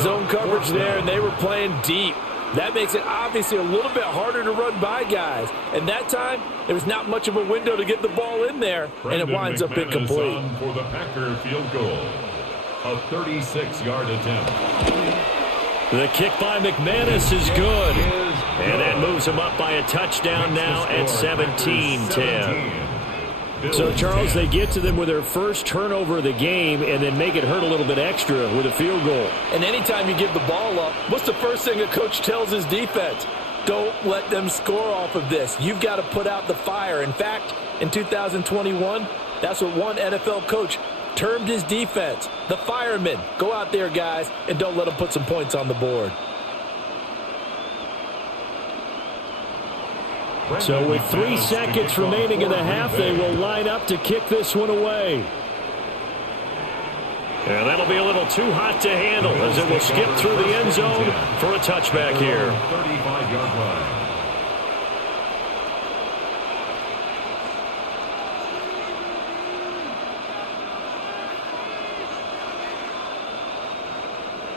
Zone coverage there, and they were playing deep. That makes it obviously a little bit harder to run by guys. And that time, there was not much of a window to get the ball in there, and it winds up incomplete. For the Packer field goal, a 36-yard attempt. The kick by McManus is good. And that moves him up by a touchdown now at 17-10. So, Charles, they get to them with their first turnover of the game and then make it hurt a little bit extra with a field goal. And anytime you give the ball up, what's the first thing a coach tells his defense? Don't let them score off of this. You've got to put out the fire. In fact, in 2021, that's what one NFL coach termed his defense, the firemen. Go out there, guys, and don't let them put some points on the board. So with 3 seconds remaining in the half, they will line up to kick this one away. And that'll be a little too hot to handle as it will skip through the end zone for a touchback here. 35-yard line.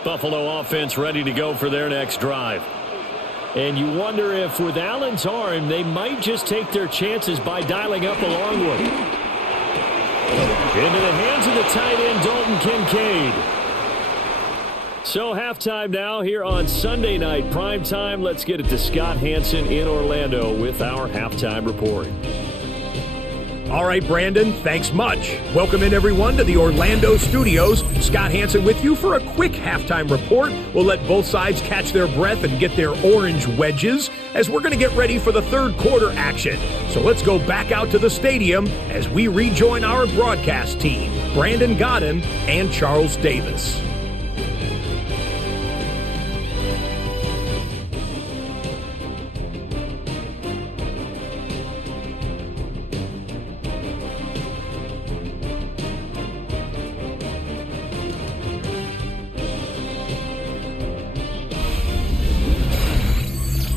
Buffalo offense ready to go for their next drive. And you wonder if with Allen's arm, they might just take their chances by dialing up a long one. Into the hands of the tight end, Dalton Kincaid. So halftime now here on Sunday night prime time. Let's get it to Scott Hansen in Orlando with our halftime report. All right, Brandon, thanks much. Welcome in, everyone, to the Orlando studios. Scott Hansen with you for a quick halftime report. We'll let both sides catch their breath and get their orange wedges as we're going to get ready for the third quarter action. So let's go back out to the stadium as we rejoin our broadcast team, Brandon Godden and Charles Davis.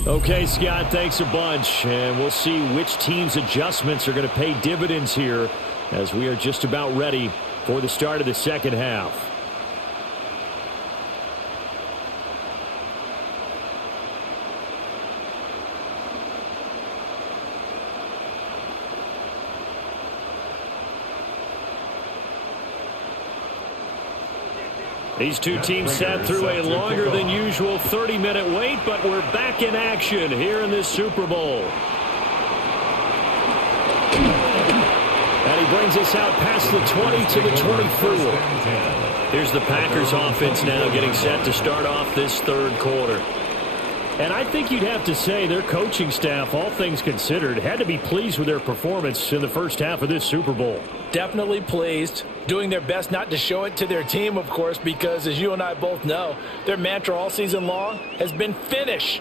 Okay, Scott, thanks a bunch. And we'll see which team's adjustments are going to pay dividends here as we are just about ready for the start of the second half. These two teams sat through a longer than usual 30-minute wait, but we're back in action here in this Super Bowl. And he brings us out past the 20 to the 24. Here's the Packers offense now getting set to start off this third quarter. And I think you'd have to say their coaching staff, all things considered, had to be pleased with their performance in the first half of this Super Bowl. Definitely pleased, doing their best not to show it to their team, of course, because as you and I both know, their mantra all season long has been finish.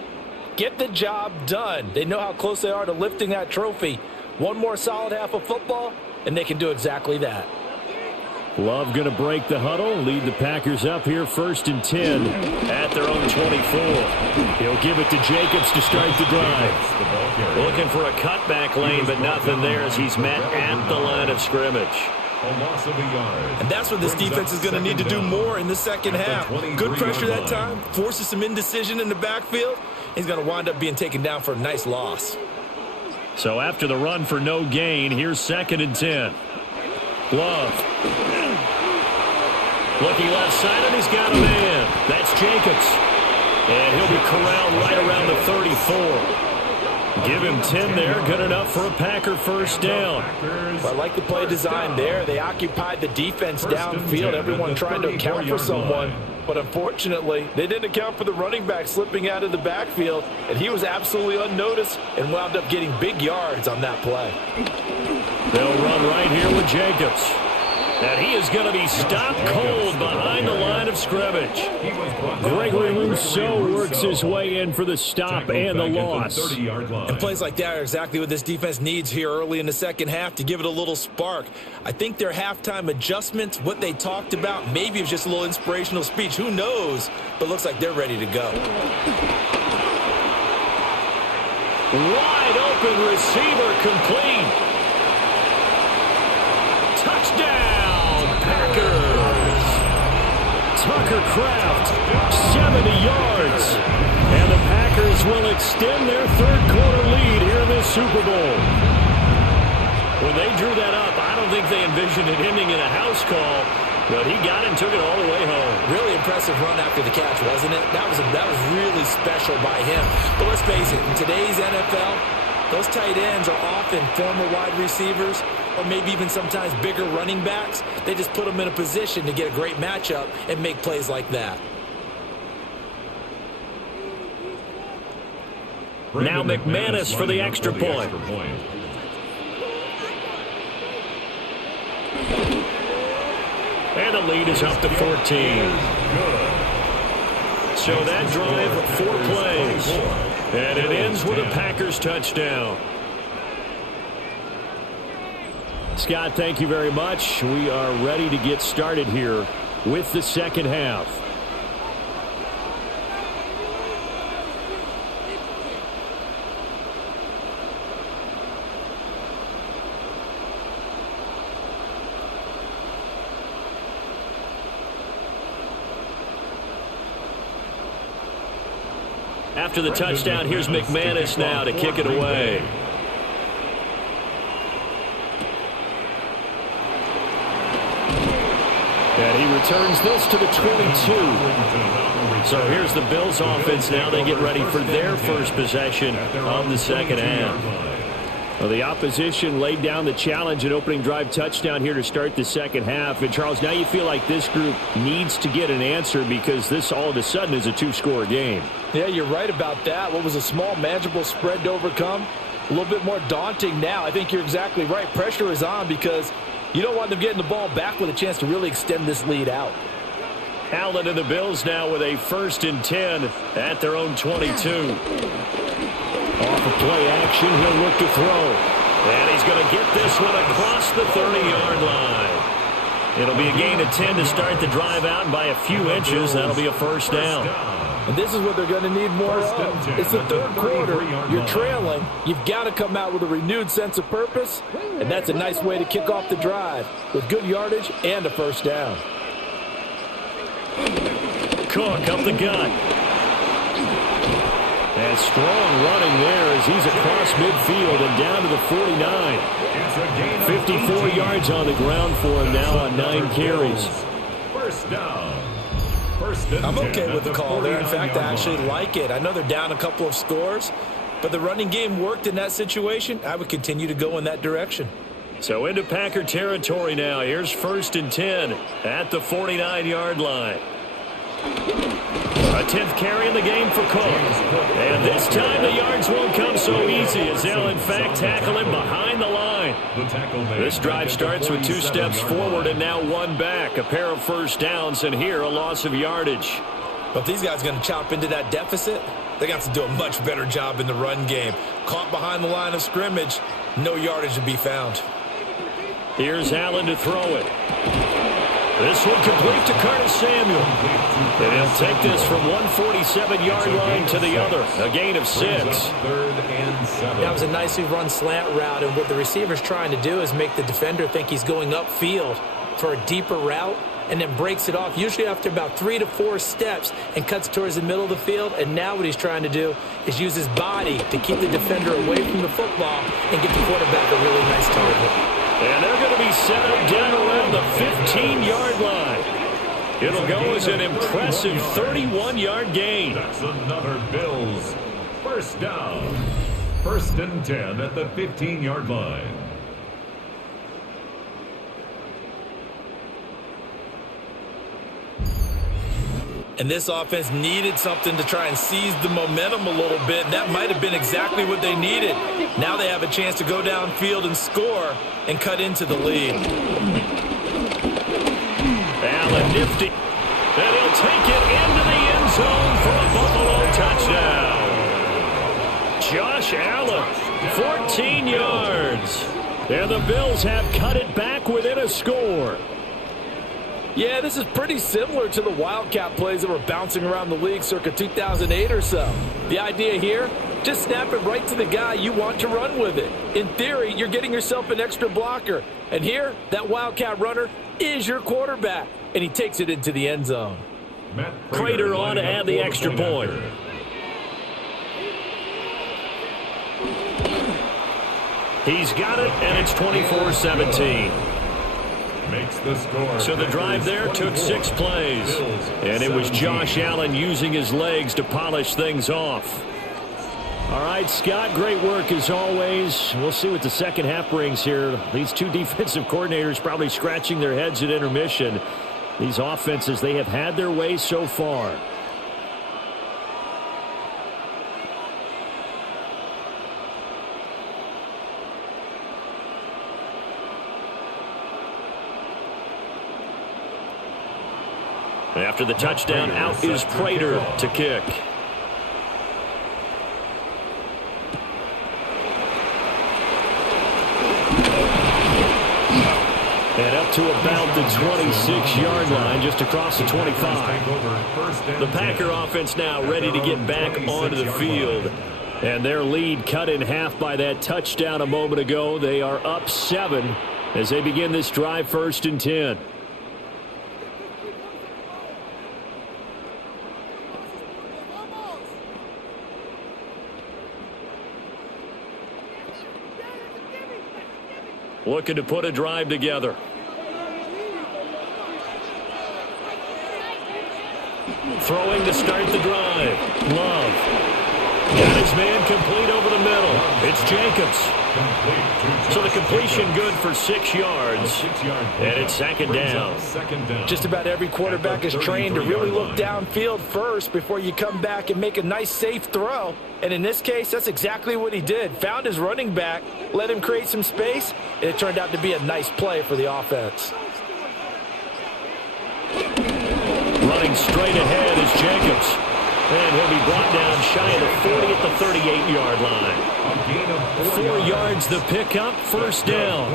Get the job done. They know how close they are to lifting that trophy. One more solid half of football, and they can do exactly that. Love going to break the huddle, lead the Packers up here 1st and 10 at their own 24. He'll give it to Jacobs to start the drive. Looking for a cutback lane, but nothing there as he's met at the line of scrimmage. And that's what this defense is going to need to do more in the second half. Good pressure that time, forces some indecision in the backfield. He's going to wind up being taken down for a nice loss. So after the run for no gain, here's 2nd and 10. Love. Looking left side, and he's got a man. That's Jacobs. And he'll be corralled right around the 34. Give him 10 there. Good enough for a Packer first down. Well, I like the play design there. They occupied the defense downfield. Everyone trying to account for someone. But unfortunately, they didn't account for the running back slipping out of the backfield, and he was absolutely unnoticed and wound up getting big yards on that play. They'll run right here with Jacobs. And he is going to be stopped cold behind the line of scrimmage. Gregory Rousseau works his way in for the stop and the loss. And plays like that are exactly what this defense needs here early in the second half to give it a little spark. I think their halftime adjustments, what they talked about, maybe it was just a little inspirational speech. Who knows? But looks like they're ready to go. Wide open receiver complete. Touchdown, Packers. Tucker Kraft, 70 yards. And the Packers will extend their third-quarter lead here in this Super Bowl. When they drew that up, I don't think they envisioned it ending in a house call, but he got it and took it all the way home. Really impressive run after the catch, wasn't it? That was really special by him. But let's face it, in today's NFL, those tight ends are often former wide receivers or maybe even sometimes bigger running backs. They just put them in a position to get a great matchup and make plays like that. Now McManus for the extra point. And the lead is up to 14. So that drive, 4 plays. And it ends with a Packers touchdown. Scott, thank you very much. We are ready to get started here with the second half. After the touchdown, here's McManus now to kick it away. And he returns this to the 22. So here's the Bills offense now. They get ready for their first possession of the second half. Well, the opposition laid down the challenge, an opening drive touchdown here to start the second half. And, Charles, now you feel like this group needs to get an answer because this all of a sudden is a 2-score game. Yeah, you're right about that. What was a small, manageable spread to overcome, a little bit more daunting now. I think you're exactly right. Pressure is on because you don't want them getting the ball back with a chance to really extend this lead out. Allen and the Bills now with a 1st and 10 at their own 22. Off of play action, he'll look to throw. And he's going to get this one across the 30-yard line. It'll be a gain of 10 to start the drive out, and by a few inches, that'll be a first down. And this is what they're going to need more of. It's the third quarter. You're trailing. You've got to come out with a renewed sense of purpose, and that's a nice way to kick off the drive with good yardage and a first down. Cook up the gut. And strong running there as he's across midfield and down to the 49. 54 yards on the ground for him now on 9 carries. First down. I'm okay with the call there. In fact, I actually like it. I know they're down a couple of scores, but the running game worked in that situation. I would continue to go in that direction. So into Packer territory now. Here's 1st and 10 at the 49-yard line. A 10th carry in the game for Cook. And this time the yards won't come so easy as they'll in fact tackle him behind the line. This drive starts with 2 steps forward and now 1 back. A pair of first downs and here a loss of yardage. But if these guys are going to chop into that deficit, they got to do a much better job in the run game. Caught behind the line of scrimmage, no yardage to be found. Here's Allen to throw it. This one complete to Curtis Samuel. And he'll take this from 147-yard line to the other. A gain of 6. That was a nicely run slant route, and what the receiver's trying to do is make the defender think he's going upfield for a deeper route and then breaks it off, usually after about 3 to 4 steps, and cuts towards the middle of the field. And now what he's trying to do is use his body to keep the defender away from the football and get the quarterback a really nice target. And they're going to be set up down around the 15-yard line. It'll go as an impressive 31-yard gain. That's another Bills first down. 1st and 10 at the 15-yard line. And this offense needed something to try and seize the momentum a little bit, and that might have been exactly what they needed. Now they have a chance to go downfield and score and cut into the lead. Allen nifty. And he'll take it into the end zone for a Buffalo touchdown. Josh Allen, 14 yards. And the Bills have cut it back within a score. Yeah, this is pretty similar to the Wildcat plays that were bouncing around the league circa 2008 or so. The idea here, just snap it right to the guy you want to run with it. In theory, you're getting yourself an extra blocker. And here, that Wildcat runner is your quarterback. And he takes it into the end zone. Prater on to add the extra point. He's got it, and it's 24-17. Makes the score. So the drive there took 6 plays. And it was Josh Allen using his legs to polish things off. All right, Scott, great work as always. We'll see what the second half brings here. These two defensive coordinators probably scratching their heads at intermission. These offenses, they have had their way so far. After the touchdown, out is Prater to kick. And up to about the 26-yard line, just across the 25. The Packer offense now ready to get back onto the field. And their lead cut in half by that touchdown a moment ago. They are up 7 as they begin this drive, 1st and 10. Looking to put a drive together. Throwing to start the drive. Love. Got his man complete over the middle. It's Jacobs. So the completion good for 6 yards. And it's second down. Just about every quarterback is trained to really look downfield first before you come back and make a nice safe throw. And in this case, that's exactly what he did. Found his running back, let him create some space, and it turned out to be a nice play for the offense. Running straight ahead is Jacobs. And he'll be brought down shy of the 40 at the 38-yard line. 4 yards the pickup, 1st down.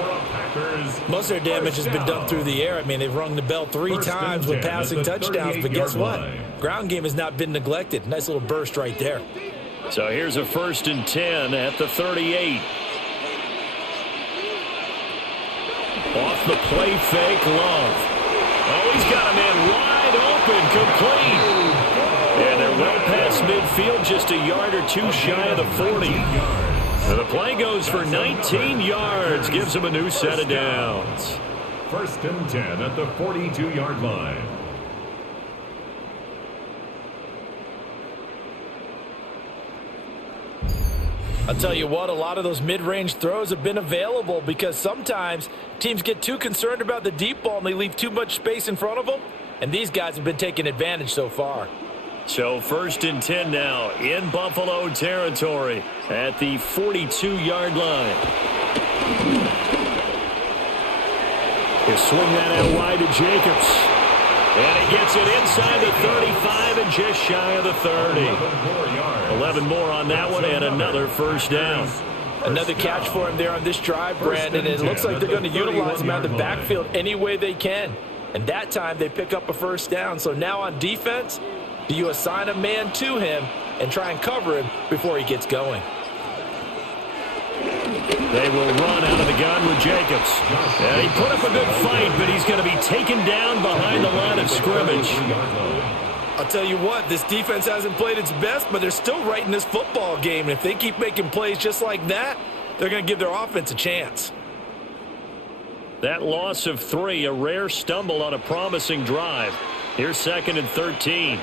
Most of their damage has been done through the air. I mean, they've rung the bell 3 times with passing touchdowns, but guess what? Ground game has not been neglected. Nice little burst right there. So here's a 1st and 10 at the 38. Off the play fake, Love. Oh, he's got a man wide open, complete. And they're well past midfield, just a yard or 2 shy of the 40. So the play goes for 19 yards, gives them a new set of downs. 1st and 10 at the 42-yard line. I'll tell you what, a lot of those mid-range throws have been available because sometimes teams get too concerned about the deep ball and they leave too much space in front of them, and these guys have been taking advantage so far. So 1st and 10 now in Buffalo territory at the 42-yard line. He'll swing that out wide to Jacobs. And he gets it inside the 35 and just shy of the 30. 11 more on that one and another 1st down. Another catch for him there on this drive, Brandon. And it looks like they're going to utilize him out of the backfield any way they can. And that time they pick up a 1st down. So now on defense, do you assign a man to him and try and cover him before he gets going? They will run out of the gun with Jacobs. And he put up a good fight, but he's going to be taken down behind the line of scrimmage. I'll tell you what, this defense hasn't played its best, but they're still right in this football game. And if they keep making plays just like that, they're going to give their offense a chance. That loss of 3, a rare stumble on a promising drive. Here's 2nd and 13.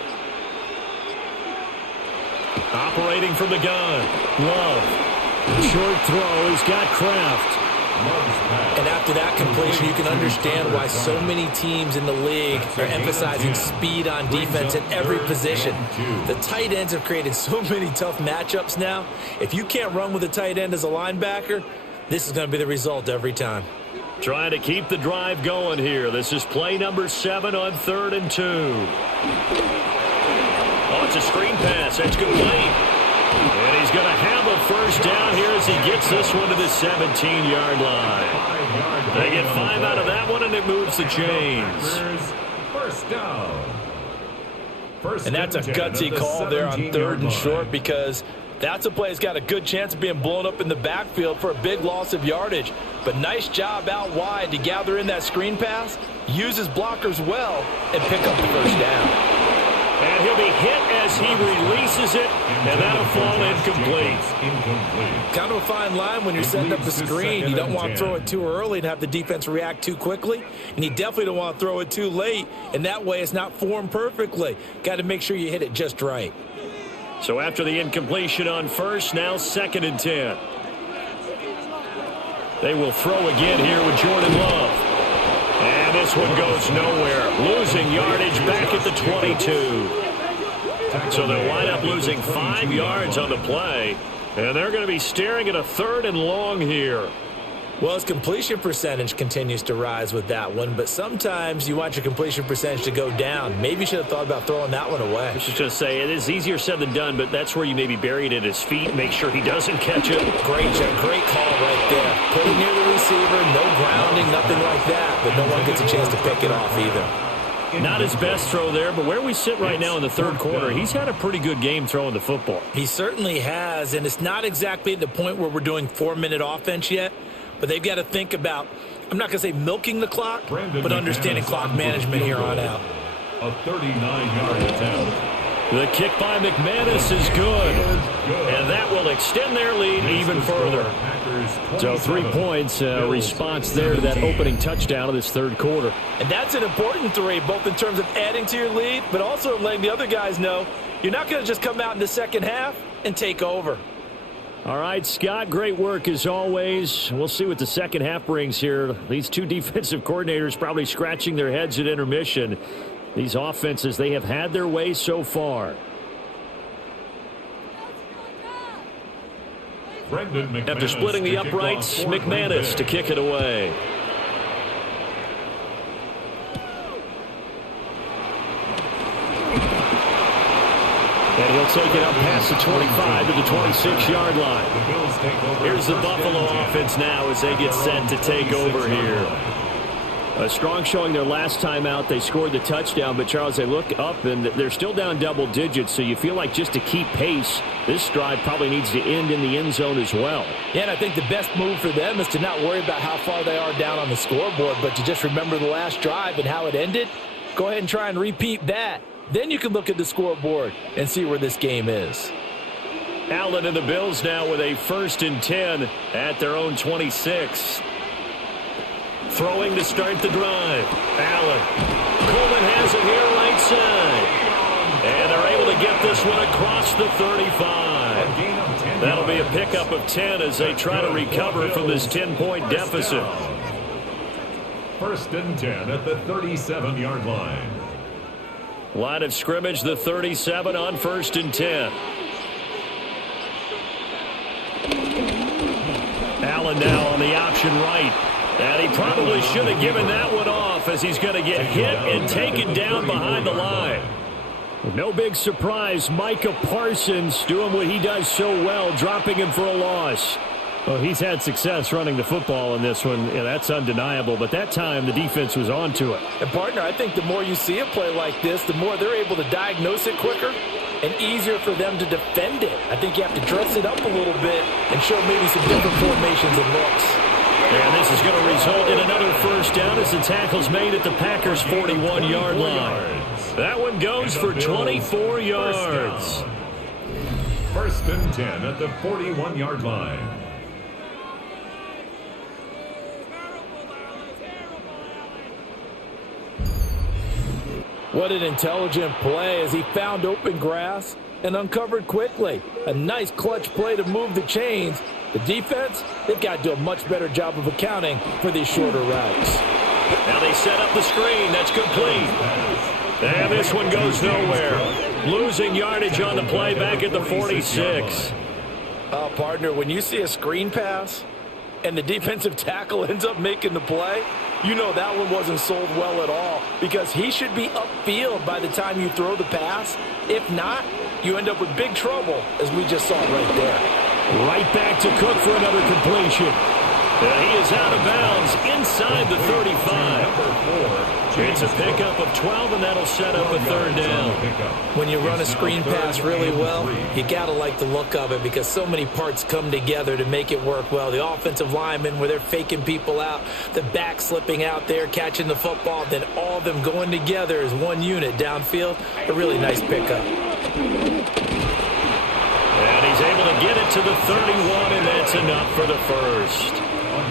Operating from the gun. Love. Short throw. He's got Kraft. And after that completion, you can understand why so many teams in the league are emphasizing speed on defense at every position. The tight ends have created so many tough matchups now. If you can't run with a tight end as a linebacker, this is going to be the result every time. Trying to keep the drive going here. This is play number 7 on 3rd and 2. Oh, it's a screen pass. That's complete. And he's going to have a first down here as he gets this one to the 17-yard line. They get 5 out of that one, and it moves the chains. First down. And that's a gutsy call there on 3rd and short, because that's a play that's got a good chance of being blown up in the backfield for a big loss of yardage. But nice job out wide to gather in that screen pass, use his blockers well, and pick up the first down. And he'll be hit as he releases it, and that'll fall incomplete. Kind of a fine line when you're setting up the screen. You don't want to throw it too early and have the defense react too quickly, and you definitely don't want to throw it too late, and that way it's not formed perfectly. Got to make sure you hit it just right. So after the incompletion on first, now 2nd and 10. They will throw again here with Jordan Love. And this one goes nowhere. Losing yardage back at the 22. So they'll wind up losing 5 yards on the play. And they're going to be staring at a 3rd and long here. Well, his completion percentage continues to rise with that one, but sometimes you want your completion percentage to go down. Maybe you should have thought about throwing that one away. I was just going to say, it is easier said than done, but that's where you maybe bury it at his feet, make sure he doesn't catch it. Great call right there. Put it near the receiver, no grounding, nothing like that, but no one gets a chance to pick it off either. Not his best throw there, but where we sit right now in the 3rd quarter, he's had a pretty good game throwing the football. He certainly has, and it's not exactly at the point where we're doing 4-minute offense yet, but they've got to think about, I'm not going to say milking the clock, but understanding clock management here on out. A 39-yard attempt. The kick by McManus is good, and that will extend their lead even further. So 3 points, response there to that opening touchdown of this 3rd quarter. And that's an important 3, both in terms of adding to your lead, but also letting the other guys know you're not going to just come out in the second half and take over. All right, Scott, great work as always. We'll see what the second half brings here. These 2 defensive coordinators probably scratching their heads at intermission. These offenses, they have had their way so far. After splitting the uprights, McManus to kick it away. And he'll take it up past the 25 to the 26-yard line. Here's the Buffalo offense now as they get set to take over here. A strong showing their last time out. They scored the touchdown, but, Charles, they look up, and they're still down double digits, so you feel like just to keep pace, this drive probably needs to end in the end zone as well. Yeah, and I think the best move for them is to not worry about how far they are down on the scoreboard, but to just remember the last drive and how it ended. Go ahead and try and repeat that. Then you can look at the scoreboard and see where this game is. Allen and the Bills now with a 1st and 10 at their own 26. Throwing to start the drive. Allen. Coleman has it here right side. And they're able to get this one across the 35. That'll be a pickup of 10 as they try to recover from this 10-point deficit. 1st and 10 at the 37-yard line. Line of scrimmage, the 37 on 1st and 10. Allen now on the option right. And he probably should have given that one off as he's going to get hit and taken down behind the line. No big surprise, Micah Parsons doing what he does so well, dropping him for a loss. Well, he's had success running the football in this one. Yeah, that's undeniable. But that time, the defense was on to it. And, partner, I think the more you see a play like this, the more they're able to diagnose it quicker and easier for them to defend it. I think you have to dress it up a little bit and show maybe some different formations and looks. And this is going to result in another first down as the tackle's made at the Packers' 41-yard line. That one goes for 24 yards. 1st and 10 at the 41-yard line. What an intelligent play as he found open grass and uncovered quickly. A nice clutch play to move the chains. The defense, they've got to do a much better job of accounting for these shorter routes. Now they set up the screen. That's complete. And this one goes nowhere. Losing yardage on the play back at the 46. Oh, partner, when you see a screen pass and the defensive tackle ends up making the play, you know that one wasn't sold well at all, because he should be upfield by the time you throw the pass. If not, you end up with big trouble, as we just saw right there. Right back to Cook for another completion. He is out of bounds inside the 35. It's a pickup of 12, and that'll set up a third down. When you run a screen pass really well, you got to like the look of it, because so many parts come together to make it work well. The offensive linemen, where they're faking people out, the back slipping out there, catching the football, then all of them going together as one unit downfield. A really nice pickup. And he's able to get it to the 31, and that's enough for the first.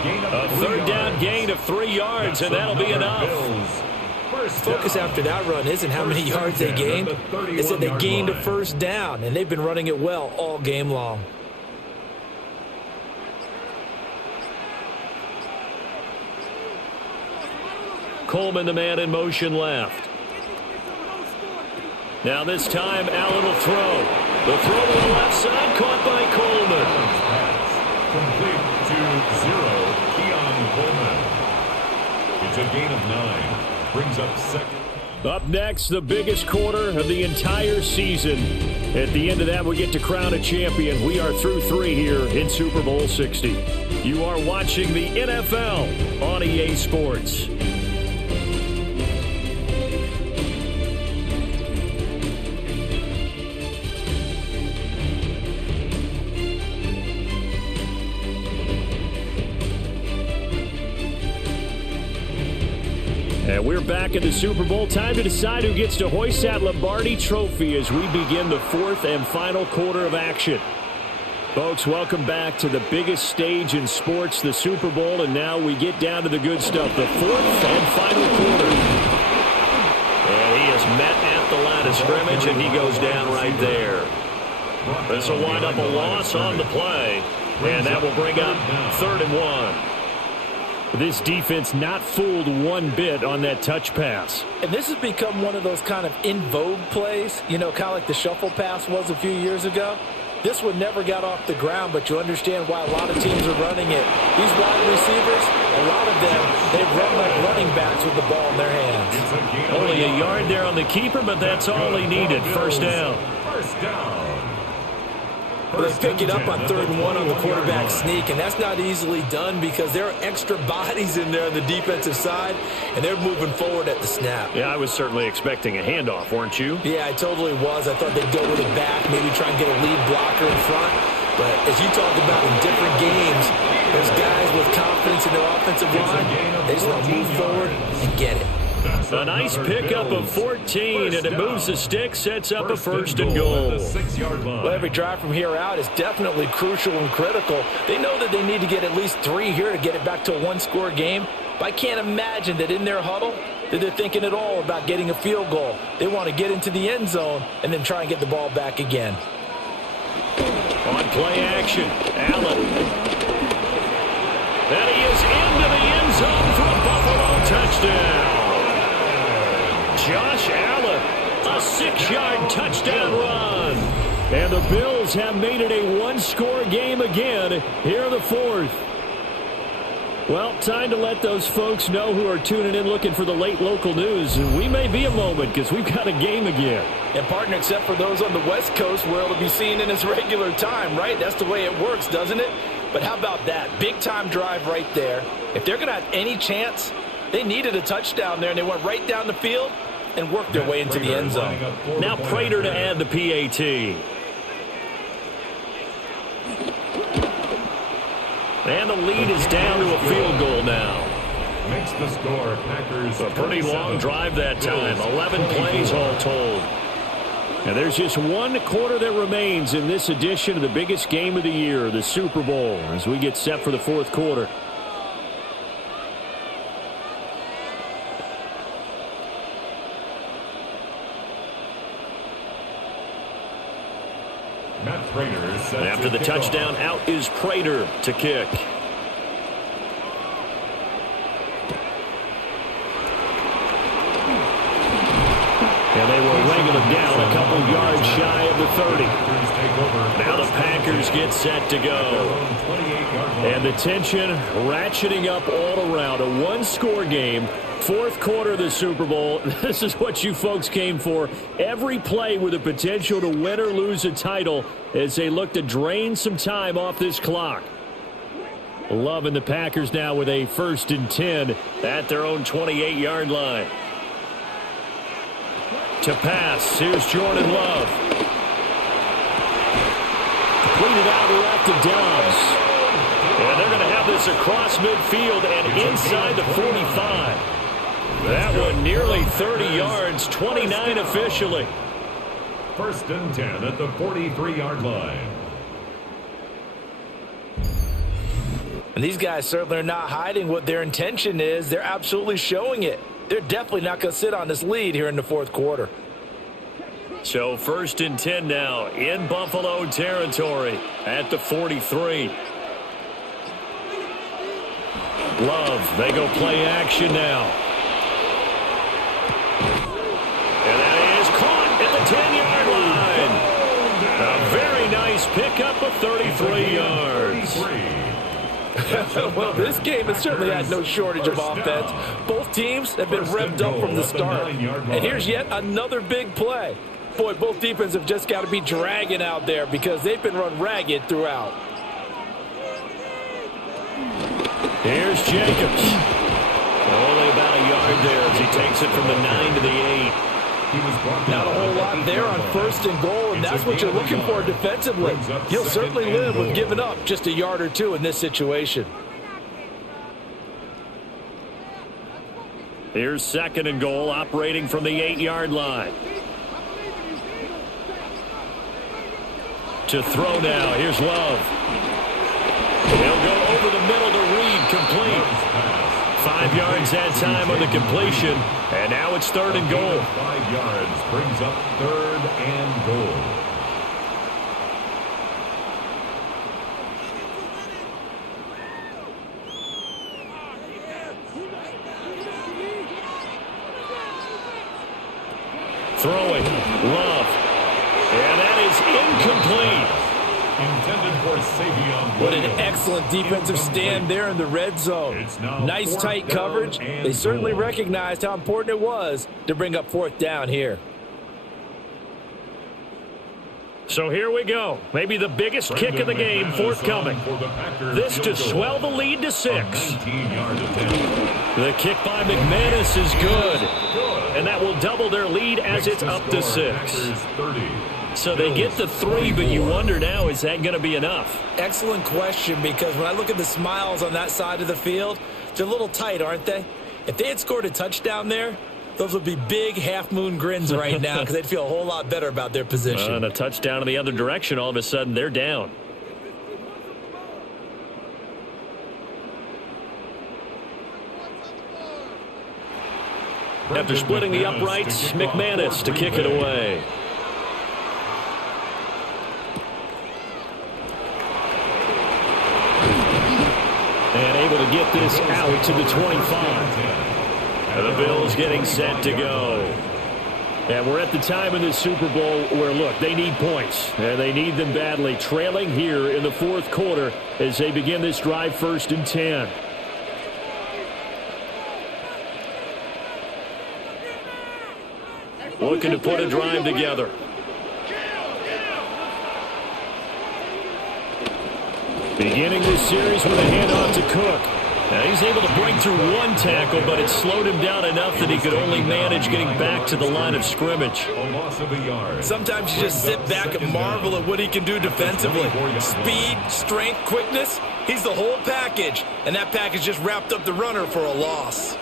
A third down gain of 3 yards, and that'll be enough. Focus after that run isn't how many yards they gained. It's that they gained a first down, and they've been running it well all game long. Coleman, the man in motion left. Now this time, Allen will throw. The throw to the left side, caught by Coleman. Complete to 0, Keon Coleman. It's a gain of 9. Brings up second. Up next, the biggest quarter of the entire season. At the end of that, we get to crown a champion. We are through 3 here in Super Bowl 60. You are watching the NFL on EA Sports. And we're back in the Super Bowl. Time to decide who gets to hoist that Lombardi Trophy as we begin the 4th and final quarter of action. Folks, welcome back to the biggest stage in sports, the Super Bowl, and now we get down to the good stuff, the 4th and final quarter. And he is met at the line of scrimmage, and he goes down right there. This will wind up a loss on the play, and that will bring up 3rd and 1. This defense not fooled one bit on that touch pass. And this has become one of those kind of in vogue plays, you know, kind of like the shuffle pass was a few years ago. This one never got off the ground, but you understand why a lot of teams are running it. These wide receivers, a lot of them, they run like running backs with the ball in their hands. Only a yard there on the keeper, but that's all he needed. First down. First down. They pick it up on 3rd and 1 on the quarterback sneak, and that's not easily done because there are extra bodies in there on the defensive side, and they're moving forward at the snap. Yeah, I was certainly expecting a handoff, weren't you? Yeah, I totally was. I thought they'd go with it back, maybe try and get a lead blocker in front. But as you talked about in different games, there's guys with confidence in their offensive line. They just want to move forward and get it. A nice pickup of 14, and it moves the stick, sets up a 1st and goal. Well, every drive from here out is definitely crucial and critical. They know that they need to get at least 3 here to get it back to a 1-score game. But I can't imagine that in their huddle that they're thinking at all about getting a field goal. They want to get into the end zone and then try and get the ball back again. On play action, Allen. And he is into the end zone for a Buffalo touchdown. Josh Allen, a 6-yard touchdown run. And the Bills have made it a 1-score game again here in the 4th. Well, time to let those folks know who are tuning in looking for the late local news. We may be a moment because we've got a game again. And, partner, except for those on the West Coast where it'll be seen in its regular time, right? That's the way it works, doesn't it? But how about that? Big-time drive right there. If they're going to have any chance, they needed a touchdown there, and they went right down the field and worked their way into the end zone. Now Prater to add the PAT. And the lead is down to a field goal now. Makes the score, Packers. A pretty long drive that time. 11 plays all told. And there's just 1 quarter that remains in this edition of the biggest game of the year, the Super Bowl, as we get set for the 4th quarter. Prater set And after to the kick off. touchdown, out is Prater to kick. And they will wrangle it down a couple yards shy of the 30. Now the Packers get set to go. And the tension ratcheting up all around. A one-score game. Fourth quarter of the Super Bowl. This is what you folks came for. Every play with the potential to win or lose a title as they look to drain some time off this clock. Loving the Packers now with a 1st and 10 at their own 28-yard line. To pass, here's Jordan Love. Completed out left to Dobbs. And they're going to have this across midfield and inside the 45. That one nearly 30 yards, 29 officially. 1st and 10 at the 43-yard line. And these guys certainly are not hiding what their intention is. They're absolutely showing it. They're definitely not going to sit on this lead here in the fourth quarter. So 1st and 10 now in Buffalo territory at the 43. Love, they go play action now. And that is caught at the 10-yard line. A very nice pickup of 33 yards. Well, this game has certainly had no shortage of offense. Both teams have been revved up from the start. And here's yet another big play. Boy, both defenses have just got to be dragging out there because they've been run ragged throughout. Here's Jacobs. Only about a yard there as he takes it from the 9 to the 8. Not a whole lot there on 1st and goal, and that's what you're looking for defensively. You'll certainly live with giving up just a yard or two in this situation. Here's 2nd and goal, operating from the 8-yard line. To throw now, here's Love. He'll go over the middle to Reed, complete. 5 yards that time on the completion, and now it's 3rd and goal. 5 yards brings up 3rd and goal. Throwing, Love. And that is incomplete. Intended for Savion. What an excellent defensive stand there in the red zone. Nice tight coverage. They certainly recognized how important it was to bring up 4th down here. So here we go. Maybe the biggest kick of the game forthcoming. This to swell the lead to 6. The kick by McManus is good. And that will double their lead as it's up to 6. So they get the 3, but you wonder now, is that going to be enough? Excellent question, because when I look at the smiles on that side of the field, they're a little tight, aren't they? If they had scored a touchdown there, those would be big half-moon grins right now because they'd feel a whole lot better about their position. And a touchdown in the other direction, all of a sudden they're down. After splitting the uprights, McManus to kick it away. And able to get this out to the 25. And the Bills getting set to go. And we're at the time in the Super Bowl where, look, they need points. And they need them badly. Trailing here in the 4th quarter as they begin this drive, 1st and 10. Looking to put a drive together. Beginning this series with a handoff to Cook. Now he's able to break through one tackle, but it slowed him down enough that he could only manage getting back to the line of scrimmage. A loss of a yard. Sometimes you just sit back and marvel at what he can do defensively. Speed, strength, quickness, he's the whole package. And that package just wrapped up the runner for a loss.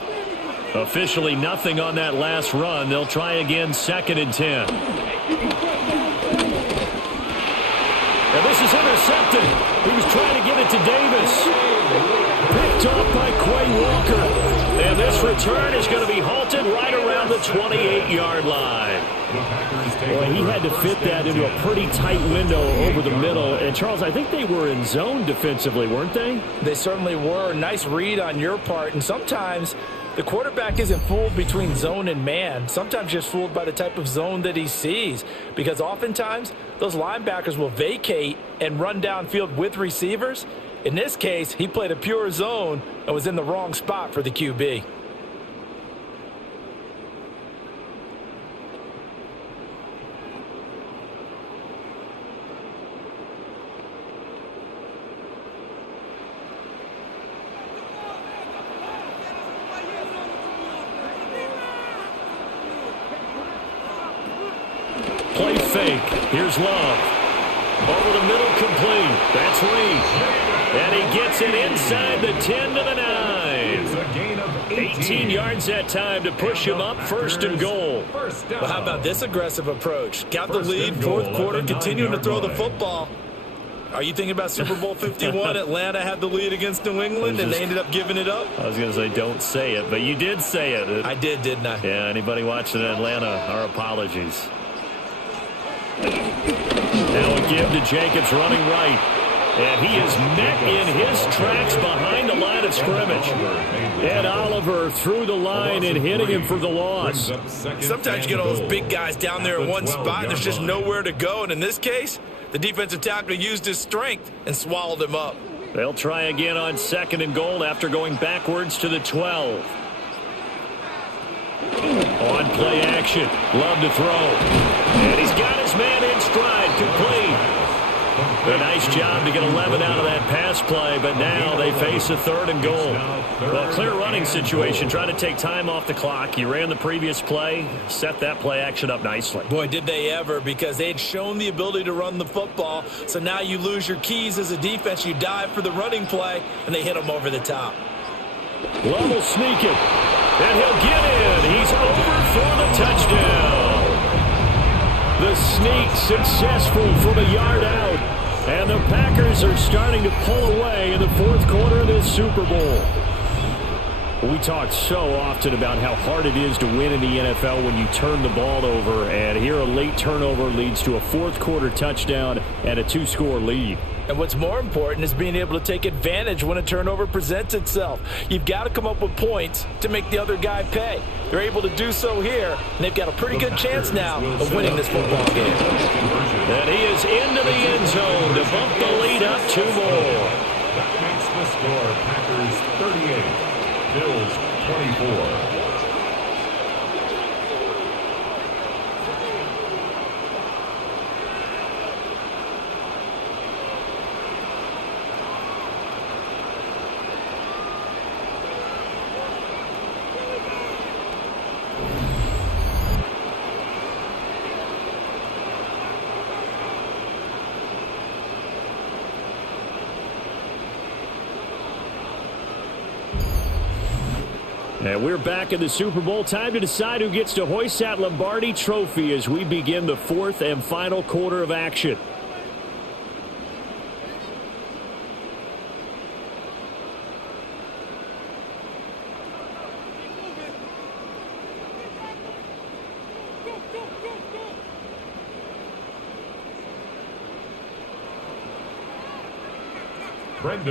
Officially nothing on that last run. They'll try again, 2nd and 10. And this is intercepted. He was trying to get it to Davis. Picked off by Quay Walker. And this return is going to be halted right around the the 28-yard line. Boy, he had to fit that into a pretty tight window over the middle. And, Charles, I think they were in zone defensively, weren't they? They certainly were. Nice read on your part. And sometimes the quarterback isn't fooled between zone and man. Sometimes just fooled by the type of zone that he sees. Because oftentimes, those linebackers will vacate and run downfield with receivers. In this case, he played a pure zone and was in the wrong spot for the QB. Play fake. Here's Love. Over the middle, complete. That's Reed. And he gets it inside the 10 to the 9. 18 yards that time to push him up, 1st and goal. Well, how about this aggressive approach? Got the lead, 4th quarter, continuing to throw the football. Are you thinking about Super Bowl 51? Atlanta had the lead against New England, and they ended up giving it up? I was going to say don't say it, but you did say it. I did, didn't I? Yeah, anybody watching Atlanta, our apologies. Now a give to Jacobs running right. And he is met in his tracks behind the line of scrimmage. And Oliver through the line and hitting him for the loss. Sometimes you get all those big guys down there in one spot, and there's just nowhere to go. And in this case, the defensive tackle used his strength and swallowed him up. They'll try again on 2nd and goal after going backwards to the 12. On play action. Love to throw. And he's got his man in stride. Complete. A nice job to get 11 out of that pass play, but now they face a 3rd and goal. Well, clear running situation. Try to take time off the clock. You ran the previous play, set that play action up nicely. Boy, did they ever, because they had shown the ability to run the football. So now you lose your keys as a defense. You dive for the running play, and they hit them over the top. Love will sneak it, and he'll get in. He's over for the touchdown. The sneak successful from a yard out. And the Packers are starting to pull away in the 4th quarter of this Super Bowl. We talk so often about how hard it is to win in the NFL when you turn the ball over. And here a late turnover leads to a 4th quarter touchdown and a 2-score lead. And what's more important is being able to take advantage when a turnover presents itself. You've got to come up with points to make the other guy pay. They're able to do so here, and they've got a pretty good chance now of winning this football game. And he is into the end zone to bump the lead up 2 more. That makes the score Packers 38, Bills 24. And we're back in the Super Bowl. Time to decide who gets to hoist that Lombardi trophy as we begin the 4th and final quarter of action.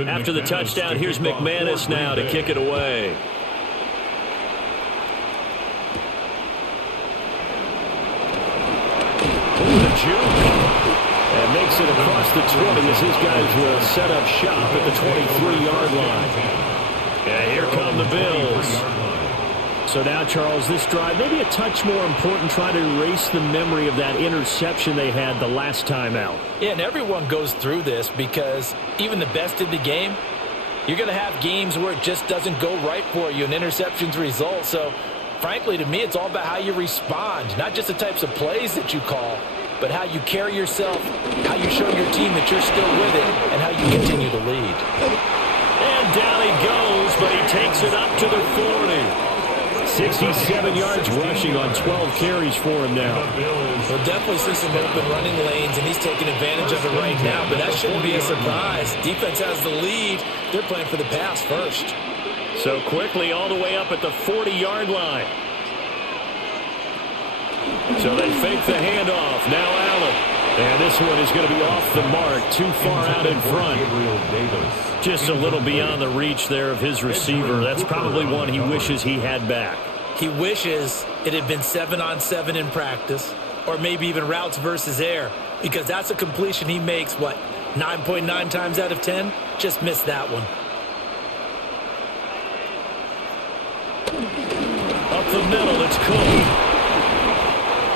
After the touchdown, here's McManus now to kick it away. Juke. And makes it across the 20 as his guys will set up shop at the 23-yard line. And here come the Bills. So now, Charles, this drive, maybe a touch more important, trying to erase the memory of that interception they had the last time out. Yeah, and everyone goes through this because even the best in the game, you're going to have games where it just doesn't go right for you and interceptions result. So, frankly, to me, it's all about how you respond, not just the types of plays that you call, but how you carry yourself, how you show your team that you're still with it, and how you continue to lead. And down he goes, but he takes it up to the 40. 67 yards rushing on 12 carries for him now. We'll definitely see some open running lanes, and he's taking advantage of it right now, but that shouldn't be a surprise. Defense has the lead. They're playing for the pass first. So quickly all the way up at the 40-yard line. So they fake the handoff. Now Allen. And this one is going to be off the mark, too far out in front. Just a little beyond the reach there of his receiver. That's probably one he wishes he had back. He wishes it had been 7-on-7 in practice, or maybe even routes versus air, because that's a completion he makes, 9.9 times out of 10? Just missed that one. Up the middle, it's Cook.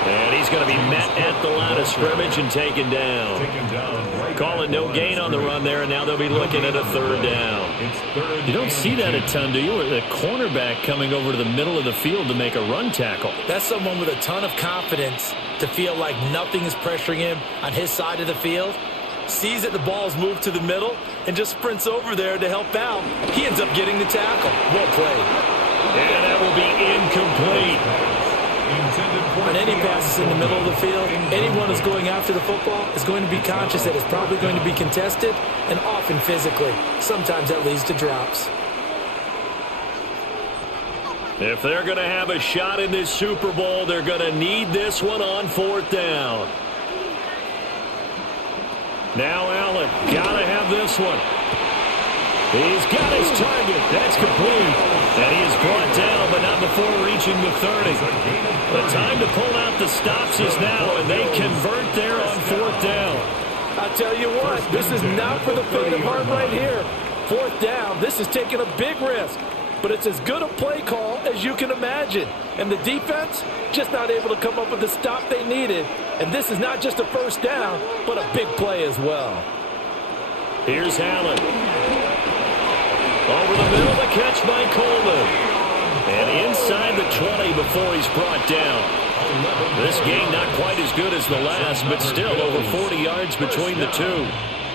And he's going to be met at the line of scrimmage and taken down. Calling no gain on the run there, and now they'll be looking at a third down. You don't see that a ton, do you? The cornerback coming over to the middle of the field to make a run tackle. That's someone with a ton of confidence to feel like nothing is pressuring him on his side of the field. Sees that the ball's moved to the middle and just sprints over there to help out. He ends up getting the tackle. Well played. And that will be incomplete. On any passes in the middle of the field, anyone who's going after the football is going to be conscious that it's probably going to be contested, and often physically. Sometimes that leads to drops. If they're going to have a shot in this Super Bowl, they're going to need this one on fourth down. Now Allen, got to have this one. He's got his target. That's complete. And he is brought down, but not before reaching the 30. The time to pull out the stops is now, and they convert there on fourth down. I'll tell you what, this is not for the faint of heart right here. Fourth down, this is taking a big risk. But it's as good a play call as you can imagine. And the defense, just not able to come up with the stop they needed. And this is not just a first down, but a big play as well. Here's Allen. Over the middle, the catch by Coleman. And inside the 20 before he's brought down. This game not quite as good as the last, but still over 40 yards between the two.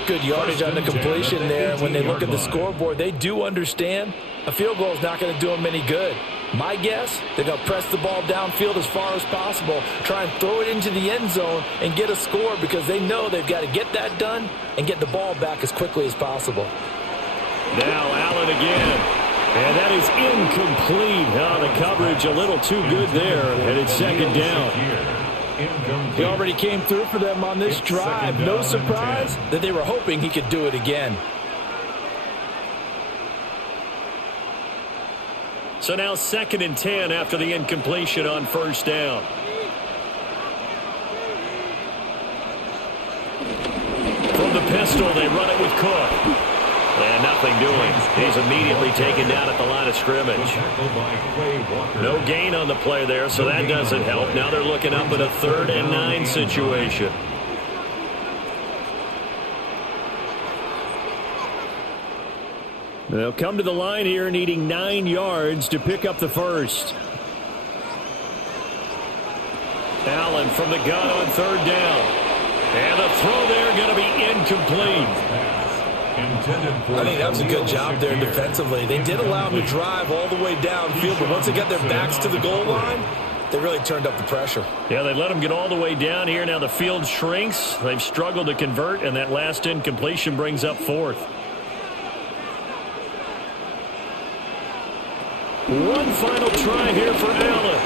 Good yardage on the completion there. When they look at the scoreboard, they do understand a field goal is not going to do them any good. My guess, they're going to press the ball downfield as far as possible, try and throw it into the end zone and get a score because they know they've got to get that done and get the ball back as quickly as possible. Now Allen again. And that is incomplete. Oh, the coverage a little too good there, and it's second down. He already came through for them on this drive. No surprise that they were hoping he could do it again. So now 2nd and 10 after the incompletion on first down. From the pistol, they run it with Cook. And nothing doing. He's immediately taken down at the line of scrimmage. No gain on the play there, so that doesn't help. Now they're looking up at a 3rd and 9 situation. They'll come to the line here needing 9 yards to pick up the first. Allen from the gun on 3rd down. And the throw there going to be incomplete. I think that was a good job there defensively. They did allow him to drive all the way downfield, but once they got their backs to the goal line, they really turned up the pressure. Yeah, they let him get all the way down here. Now the field shrinks. They've struggled to convert, and that last incompletion brings up 4th. One final try here for Allen.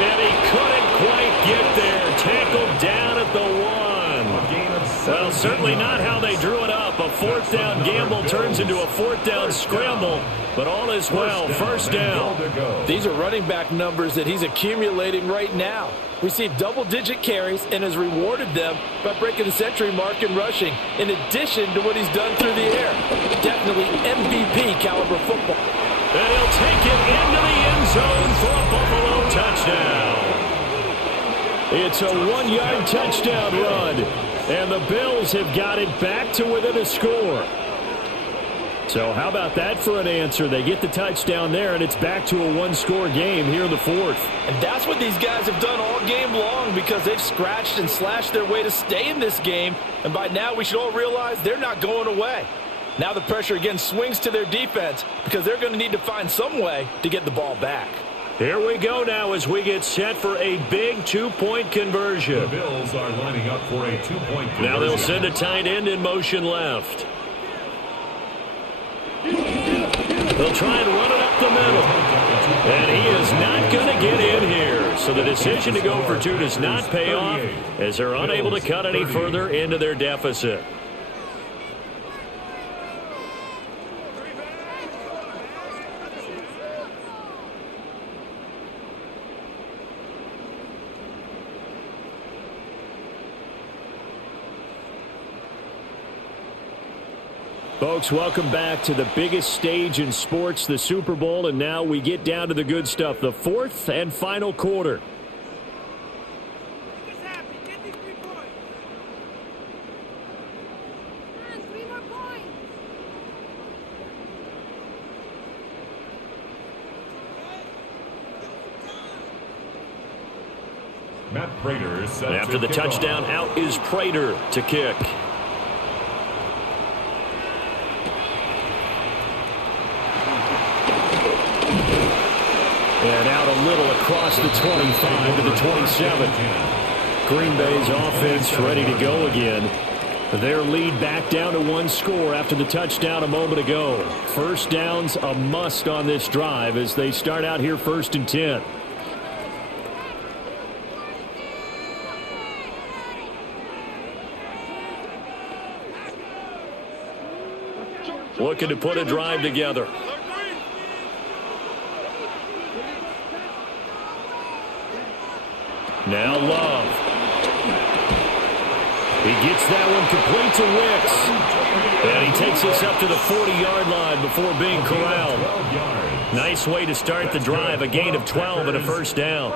And he couldn't quite get there. Tackled down at the 1. Well, certainly not how they drew it up. A 4th down gamble turns into a 4th down scramble, but all is well. First down. These are running back numbers that he's accumulating right now. Received double-digit carries and has rewarded them by breaking the century mark in rushing, in addition to what he's done through the air. Definitely MVP caliber football. And he'll take it into the end zone for a Buffalo touchdown. It's a 1-yard touchdown run. And the Bills have got it back to within a score. So how about that for an answer? They get the touchdown there, and it's back to a 1-score game here in the 4th. And that's what these guys have done all game long because they've scratched and slashed their way to stay in this game. And by now we should all realize they're not going away. Now the pressure again swings to their defense because they're going to need to find some way to get the ball back. Here we go now as we get set for a big 2-point conversion. The Bills are lining up for a 2-point conversion. Now they'll send a tight end in motion left. They'll try and run it up the middle. And he is not not going to get in here. So the decision to go for 2 does not pay off as they're unable to cut any further into their deficit. Folks, welcome back to the biggest stage in sports, the Super Bowl, and now we get down to the good stuff, the fourth and final quarter. Matt Prater set After the to kick touchdown, off. out is Prater to kick. And out a little across the 25 to the 27. Green Bay's offense ready to go again. Their lead back down to 1 score after the touchdown a moment ago. First down's a must on this drive as they start out here 1st and 10. Looking to put a drive together. Now Love. He gets that one complete to Wicks. And he takes us up to the 40-yard line before being corralled. Nice way to start the drive, a gain of 12 and a first down.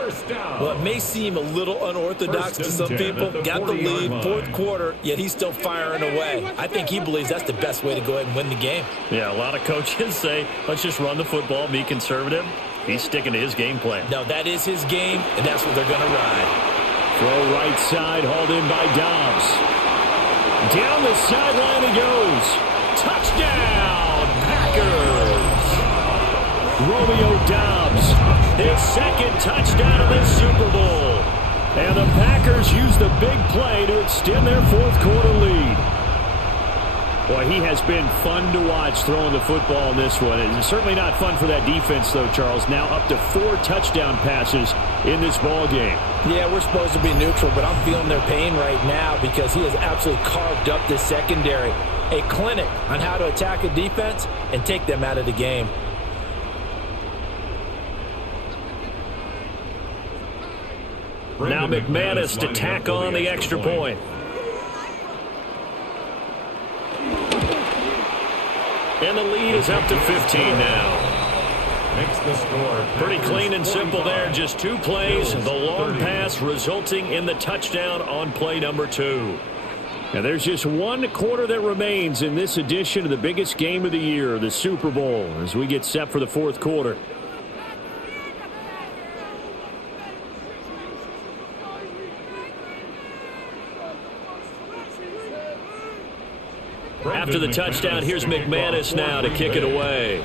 Well, it may seem a little unorthodox to some people. Got the lead, 4th quarter, yet he's still firing away. I think he believes that's the best way to go ahead and win the game. Yeah, a lot of coaches say, let's just run the football, be conservative. He's sticking to his game plan. No, that is his game, and that's what they're going to ride. Throw right side, hauled in by Dobbs. Down the sideline he goes. Touchdown, Packers! Romeo Dobbs, his 2nd touchdown of this Super Bowl. And the Packers use the big play to extend their 4th quarter lead. Boy, he has been fun to watch throwing the football in this one. It's certainly not fun for that defense, though, Charles. Now up to 4 touchdown passes in this ball game. Yeah, we're supposed to be neutral, but I'm feeling their pain right now because he has absolutely carved up this secondary. A clinic on how to attack a defense and take them out of the game. Now McManus to tack on the extra point. And the lead is up to 15 now. Makes the score. Pretty clean and simple there. Just 2 plays. The long pass resulting in the touchdown on play number 2. Now there's just 1 quarter that remains in this edition of the biggest game of the year, the Super Bowl, as we get set for the 4th quarter. After the touchdown, here's McManus now to kick it away.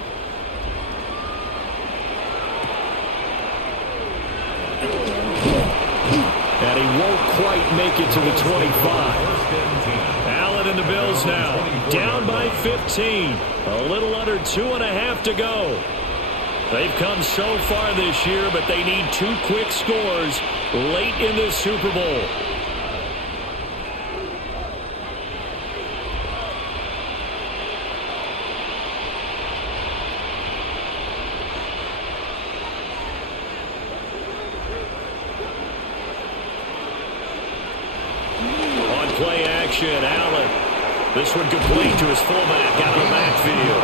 And he won't quite make it to the 25. Allen and the Bills now down by 15. A little under 2.5 to go. They've come so far this year, but they need 2 quick scores late in this Super Bowl. Play action, Allen. This one complete to his fullback out of the backfield.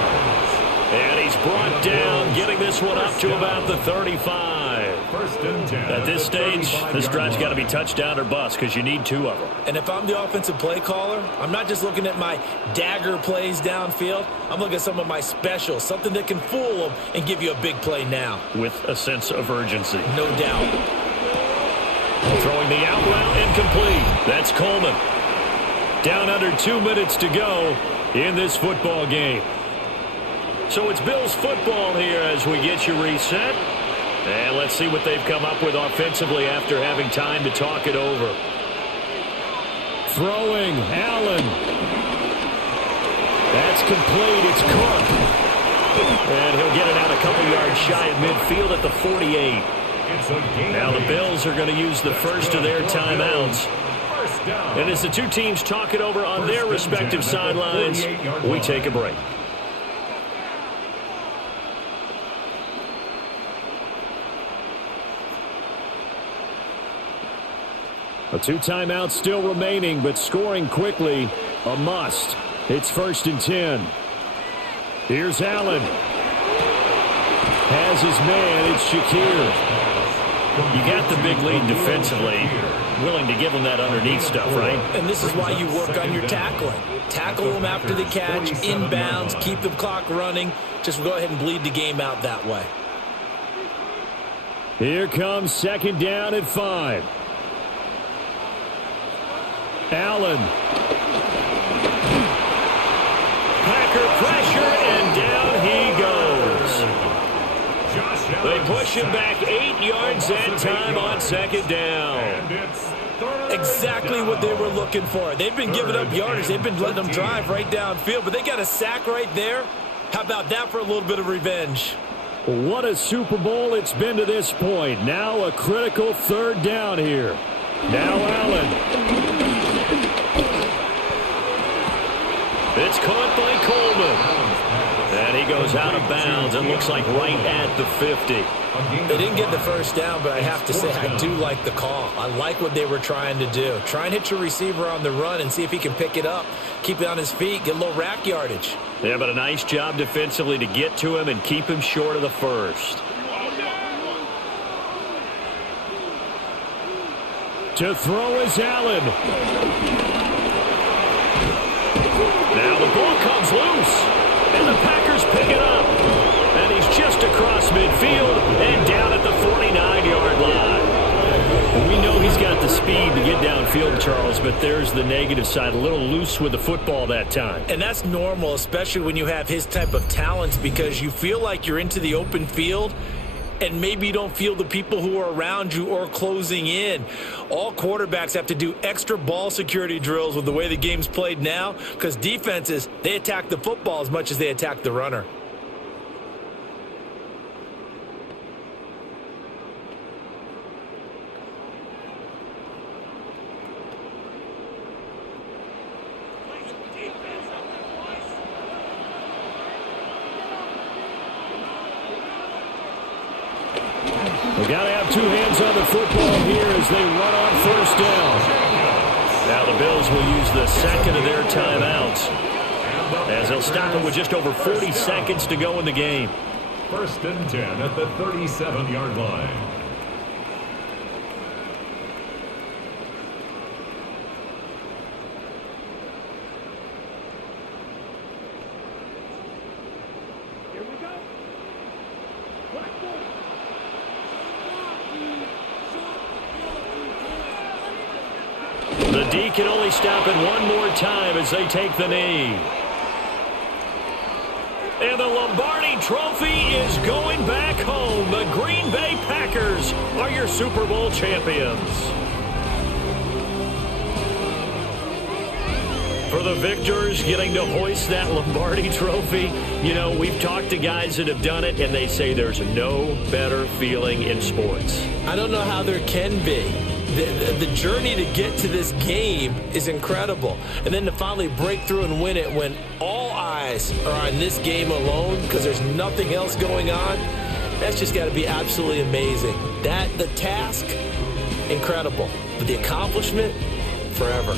And he's brought down, getting this one up to about the 35. 1st and 10. At this stage, this drive's got to be touchdown or bust because you need 2 of them. And if I'm the offensive play caller, I'm not just looking at my dagger plays downfield. I'm looking at some of my specials, something that can fool them and give you a big play now. With a sense of urgency. No doubt. Throwing the out route and complete. That's Coleman. Down under 2 minutes to go in this football game. So it's Bills football here as we get you reset. And let's see what they've come up with offensively after having time to talk it over. Throwing, Allen. That's complete. It's Cook. And he'll get it out a couple yards shy of midfield at the 48. It's a gain. Now the Bills are going to use the first of their timeouts. And as the two teams talk it over on their respective sidelines, we take a break. A 2 timeouts still remaining, but scoring quickly, a must. It's 1st and 10. Here's Allen. Has his man, it's Shakir. You got the big lead defensively, willing to give him that underneath stuff, right? And this is why you work on your tackling. Tackle them after the catch, inbounds, keep the clock running. Just go ahead and bleed the game out that way. Here comes 2nd down at 5. Allen. Packer pressure, and down he goes. They push him back 8 yards that time on 2nd down. Exactly what they were looking for. They've been giving up yardage. They've been letting them drive right downfield, but they got a sack right there. How about that for a little bit of revenge? What a Super Bowl it's been to this point. Now a critical 3rd down here. Now Allen. It's caught by Coleman. And he goes out of bounds and looks like right at the 50. They didn't get the 1st down, but I have to say I do like the call. I like what they were trying to do. Try and hit your receiver on the run and see if he can pick it up. Keep it on his feet, get a little rack yardage. Yeah, but a nice job defensively to get to him and keep him short of the 1st. To throw is Allen. Now the ball comes loose. And the Packers pick it up. And he's just across midfield and down at the 49-yard line. We know he's got the speed to get downfield, Charles, but there's the negative side. A little loose with the football that time. And that's normal, especially when you have his type of talents, because you feel like you're into the open field and maybe you don't feel the people who are around you or closing in. All quarterbacks have to do extra ball security drills with the way the game's played now, because defenses, they attack the football as much as they attack the runner. We got to have 2 hands on the football here as they run on 1st down. Now the Bills will use the 2nd of their timeouts, as they'll stop it with just over 40 seconds to go in the game. 1st and 10 at the 37-yard line. The D can only stop it one more time as they take the knee. And the Lombardi Trophy is going back home. The Green Bay Packers are your Super Bowl champions. For the victors getting to hoist that Lombardi Trophy, you know, we've talked to guys that have done it, and they say there's no better feeling in sports. I don't know how there can be. The journey to get to this game is incredible. And then to finally break through and win it when all eyes are on this game alone because there's nothing else going on, that's just got to be absolutely amazing. The task, incredible. But the accomplishment, forever.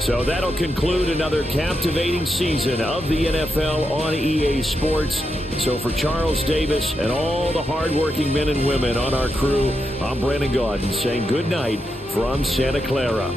So that'll conclude another captivating season of the NFL on EA Sports. So for Charles Davis and all the hardworking men and women on our crew, I'm Brandon Gaudin saying good night from Santa Clara.